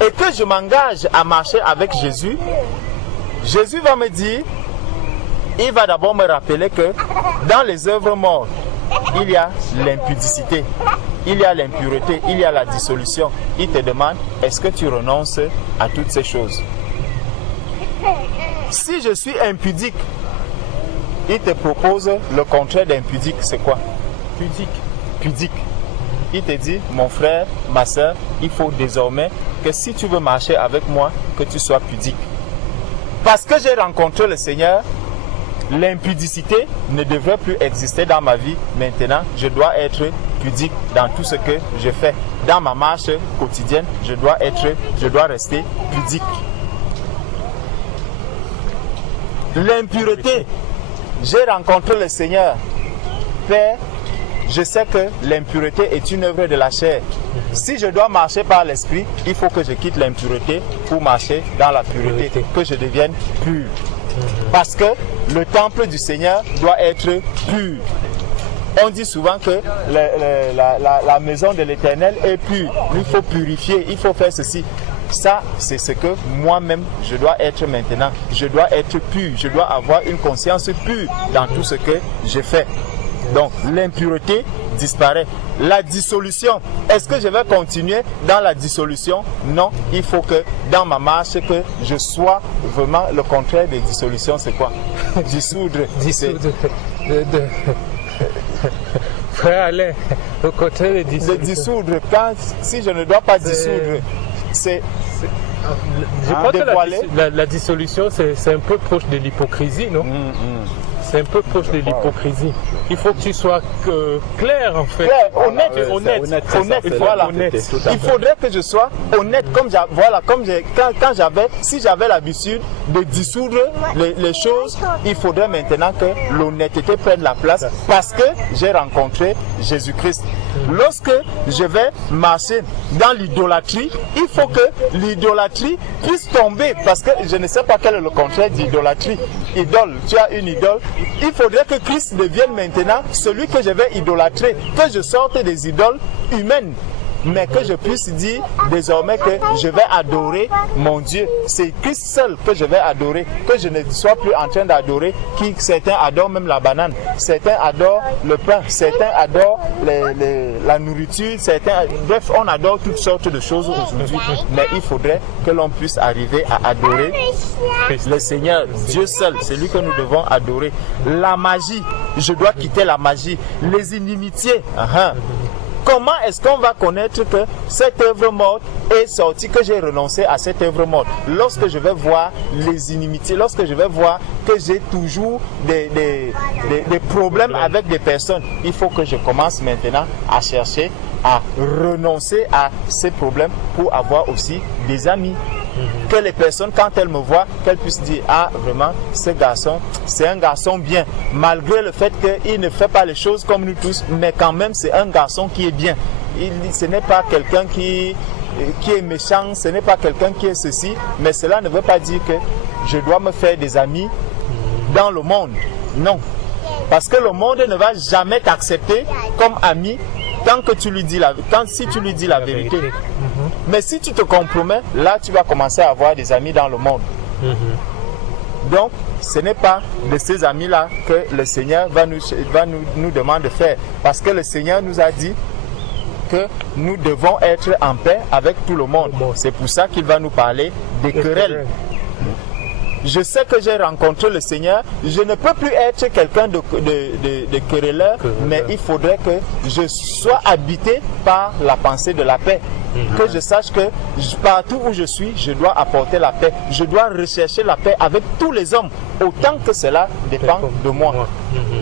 et que je m'engage à marcher avec Jésus, Jésus va me dire, il va d'abord me rappeler que dans les œuvres mortes, il y a l'impudicité, il y a l'impureté, il y a la dissolution. Il te demande, est-ce que tu renonces à toutes ces choses? Si je suis impudique, il te propose le contraire d'impudique, c'est quoi? Pudique. Il te dit, mon frère, ma soeur, il faut désormais que si tu veux marcher avec moi, que tu sois pudique. Parce que j'ai rencontré le Seigneur, l'impudicité ne devrait plus exister dans ma vie. Maintenant, je dois être pudique dans tout ce que je fais. Dans ma marche quotidienne, je dois rester pudique. L'impureté, j'ai rencontré le Seigneur. Père, je sais que l'impureté est une œuvre de la chair. Si je dois marcher par l'esprit, il faut que je quitte l'impureté pour marcher dans la pureté, que je devienne pur. Parce que le temple du Seigneur doit être pur. On dit souvent que la maison de l'Éternel est pure. Il faut purifier, il faut faire ceci. Ça, c'est ce que moi-même, je dois être maintenant. Je dois être pur. Je dois avoir une conscience pure dans tout ce que je fais. Donc, l'impureté disparaît. La dissolution, est-ce que je vais continuer dans la dissolution? Non, il faut que dans ma marche, que je sois vraiment le contraire de dissolution. C'est quoi? Dissoudre. Dissoudre. Frère Alain, le contraire de dissoudre. De dissoudre. Si je ne dois pas dissoudre, c'est... Je crois que la dissolution, c'est un peu proche de l'hypocrisie, non? C'est un peu proche de l'hypocrisie. Il faut que tu sois clair, en fait. Clair, honnête. Voilà. Il faudrait que je sois honnête, si j'avais l'habitude de dissoudre les choses, il faudrait maintenant que l'honnêteté prenne la place parce que j'ai rencontré Jésus-Christ. Lorsque je vais marcher dans l'idolâtrie, il faut que l'idolâtrie puisse tomber parce que je ne sais pas quel est le contraire d'idolâtrie. Idole, tu as une idole. Il faudrait que Christ devienne maintenant celui que je vais idolâtrer, que je sorte des idoles humaines, mais que je puisse dire désormais que je vais adorer mon Dieu. C'est Christ seul que je vais adorer, que je ne sois plus en train d'adorer qui certains adorent même la banane, certains adorent le pain, certains adorent la nourriture, bref, on adore toutes sortes de choses aujourd'hui, mais il faudrait que l'on puisse arriver à adorer le Seigneur, Dieu seul, c'est lui que nous devons adorer. La magie, je dois quitter la magie, les inimitiés. Comment est-ce qu'on va connaître que cette œuvre morte est sortie, que j'ai renoncé à cette œuvre morte? Lorsque je vais voir les inimitiés, lorsque je vais voir que j'ai toujours des problèmes avec des personnes, il faut que je commence maintenant à chercher à renoncer à ces problèmes pour avoir aussi des amis. Que les personnes, quand elles me voient, qu'elles puissent dire, ah vraiment, ce garçon, c'est un garçon bien, malgré le fait qu'il ne fait pas les choses comme nous tous, mais quand même c'est un garçon qui est bien. Ce n'est pas quelqu'un qui est méchant, ce n'est pas quelqu'un qui est ceci, mais cela ne veut pas dire que je dois me faire des amis dans le monde. Non, parce que le monde ne va jamais t'accepter comme ami tant que tu lui dis si tu lui dis la vérité. Mais si tu te compromets, là tu vas commencer à avoir des amis dans le monde. Donc, ce n'est pas de ces amis-là que le Seigneur va nous demander de faire. Parce que le Seigneur nous a dit que nous devons être en paix avec tout le monde. C'est pour ça qu'il va nous parler des querelles. Je sais que j'ai rencontré le Seigneur, je ne peux plus être quelqu'un de querelleur, mais il faudrait que je sois habité par la pensée de la paix. Que je sache que partout où je suis, je dois apporter la paix. Je dois rechercher la paix avec tous les hommes, autant que cela dépend de moi.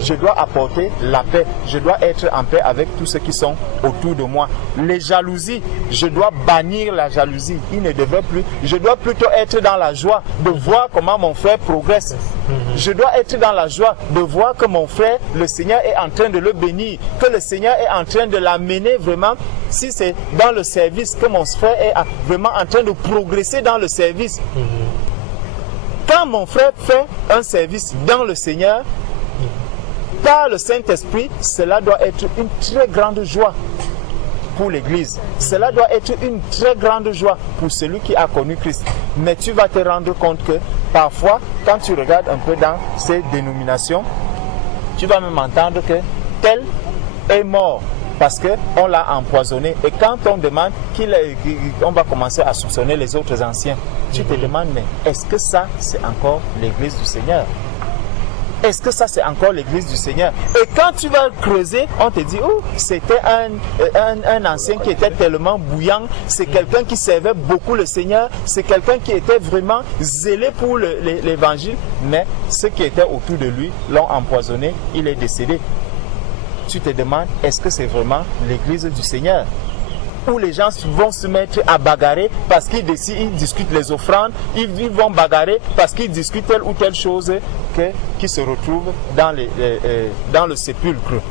Je dois apporter la paix. Je dois être en paix avec tous ceux qui sont autour de moi. Les jalousies, je dois bannir la jalousie. Il ne devrait plus. Je dois plutôt être dans la joie de voir comment mon frère progresse. Je dois être dans la joie de voir que mon frère, le Seigneur est en train de le bénir, que le Seigneur est en train de l'amener vraiment, si c'est dans le service, que mon frère est vraiment en train de progresser dans le service. Quand mon frère fait un service dans le Seigneur, par le Saint-Esprit, cela doit être une très grande joie pour l'Église. Cela doit être une très grande joie pour celui qui a connu Christ. Mais tu vas te rendre compte que parfois, quand tu regardes un peu dans ces dénominations, tu vas même entendre que tel est mort parce qu'on l'a empoisonné. Et quand on demande on va commencer à soupçonner les autres anciens, tu te demandes, mais est-ce que ça, c'est encore l'Église du Seigneur? Est-ce que ça, c'est encore l'Église du Seigneur? Et quand tu vas creuser, on te dit, oh, c'était un ancien qui était tellement bouillant, c'est quelqu'un qui servait beaucoup le Seigneur, c'est quelqu'un qui était vraiment zélé pour l'Évangile, mais ceux qui étaient autour de lui l'ont empoisonné, il est décédé. Tu te demandes, est-ce que c'est vraiment l'Église du Seigneur? Où les gens vont se mettre à bagarrer parce qu'ils discutent les offrandes, ils vont bagarrer parce qu'ils discutent telle ou telle chose qui se retrouve dans le sépulcre.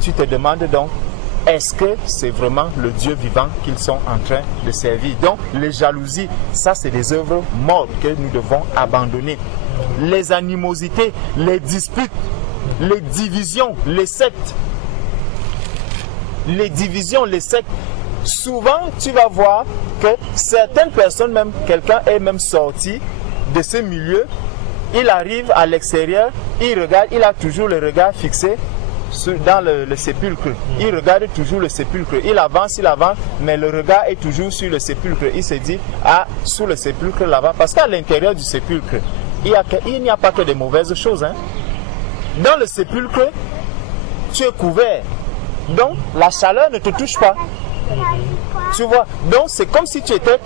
tu te demandes donc, est-ce que c'est vraiment le Dieu vivant qu'ils sont en train de servir? Donc, les jalousies, ça c'est des œuvres mortes que nous devons abandonner. Les animosités, les disputes, les divisions, les sectes. Les divisions, les sectes. Souvent, tu vas voir que certaines personnes, même quelqu'un est même sorti de ce milieu, il arrive à l'extérieur, il regarde, il a toujours le regard fixé dans le sépulcre. Il regarde toujours le sépulcre. Il avance, mais le regard est toujours sur le sépulcre. Il se dit, ah, sous le sépulcre là-bas, parce qu'à l'intérieur du sépulcre, il n'y a pas que de mauvaises choses. Hein. Dans le sépulcre, tu es couvert. Donc, la chaleur ne te touche pas. Tu vois, donc c'est comme si tu étais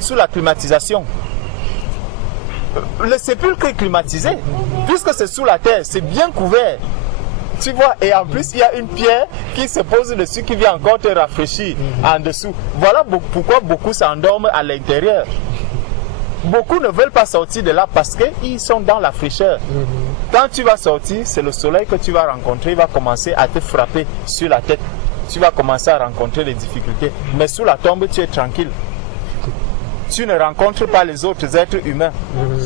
sous la climatisation. Le sépulcre est climatisé, puisque c'est sous la terre, c'est bien couvert. Tu vois, et en plus, il y a une pierre qui se pose dessus, qui vient encore te rafraîchir en dessous. Voilà pourquoi beaucoup s'endorment à l'intérieur. Beaucoup ne veulent pas sortir de là parce qu'ils sont dans la fraîcheur. Quand tu vas sortir, c'est le soleil que tu vas rencontrer, il va commencer à te frapper sur la tête. Tu vas commencer à rencontrer des difficultés. Mais sous la tombe, tu es tranquille. Tu ne rencontres pas les autres êtres humains.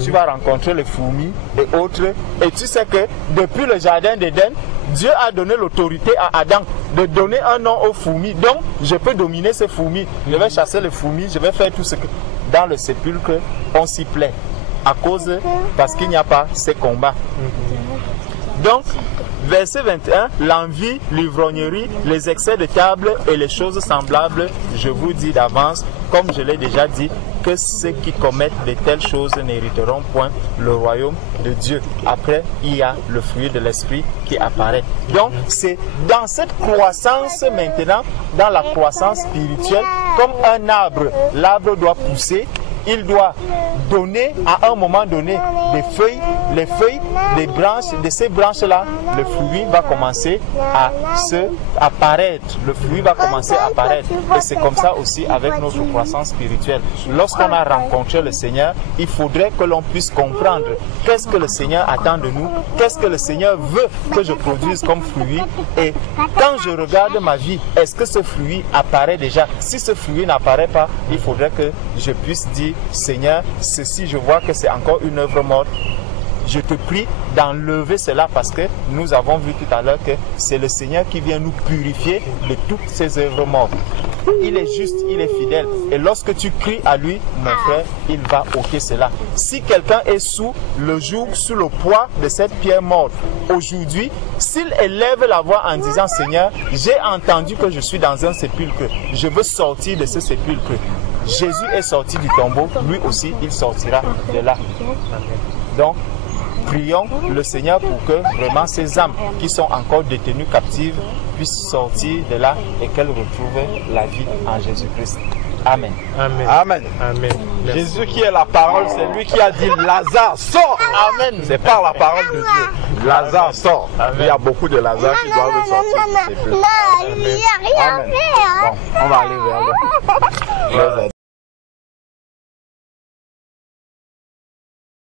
Tu vas rencontrer les fourmis et autres. Et tu sais que depuis le jardin d'Éden, Dieu a donné l'autorité à Adam de donner un nom aux fourmis. Donc, je peux dominer ces fourmis. Je vais chasser les fourmis, je vais faire tout ce que... Dans le sépulcre, on s'y plaît. Parce qu'il n'y a pas ces combats. Donc, verset 21, l'envie, l'ivrognerie, les excès de table et les choses semblables, je vous dis d'avance, comme je l'ai déjà dit, que ceux qui commettent de telles choses n'hériteront point le royaume de Dieu. Après, il y a le fruit de l'esprit qui apparaît. Donc, c'est dans cette croissance maintenant, dans la croissance spirituelle, comme un arbre, l'arbre doit pousser, il doit donner à un moment donné des feuilles, les feuilles, des branches, de ces branches-là, le fruit va commencer à apparaître. Le fruit va commencer à apparaître. Et c'est comme ça aussi avec notre croissance spirituelle. Lorsqu'on a rencontré le Seigneur, il faudrait que l'on puisse comprendre qu'est-ce que le Seigneur attend de nous, qu'est-ce que le Seigneur veut que je produise comme fruit. Et quand je regarde ma vie, est-ce que ce fruit apparaît déjà? Si ce fruit n'apparaît pas, il faudrait que je puisse dire, Seigneur, ceci je vois que c'est encore une œuvre morte. Je te prie d'enlever cela parce que nous avons vu tout à l'heure que c'est le Seigneur qui vient nous purifier de toutes ces œuvres mortes. Il est juste, il est fidèle. Et lorsque tu cries à lui, mon frère, il va ôter cela. Si quelqu'un est sous le joug, sous le poids de cette pierre morte, aujourd'hui, s'il élève la voix en disant, Seigneur, j'ai entendu que je suis dans un sépulcre, je veux sortir de ce sépulcre. Jésus est sorti du tombeau, lui aussi, il sortira de là. Donc, prions le Seigneur pour que vraiment ces âmes qui sont encore détenues captives puissent sortir de là et qu'elles retrouvent la vie en Jésus-Christ. Amen. Amen. Amen. Amen. Jésus qui est la parole, c'est lui qui a dit Lazare, sors. Amen. C'est par la parole de Dieu. Lazare, sort. Il y a beaucoup de Lazare qui doivent sortir. Il n'y a rien fait. Bon, on va aller vers lui.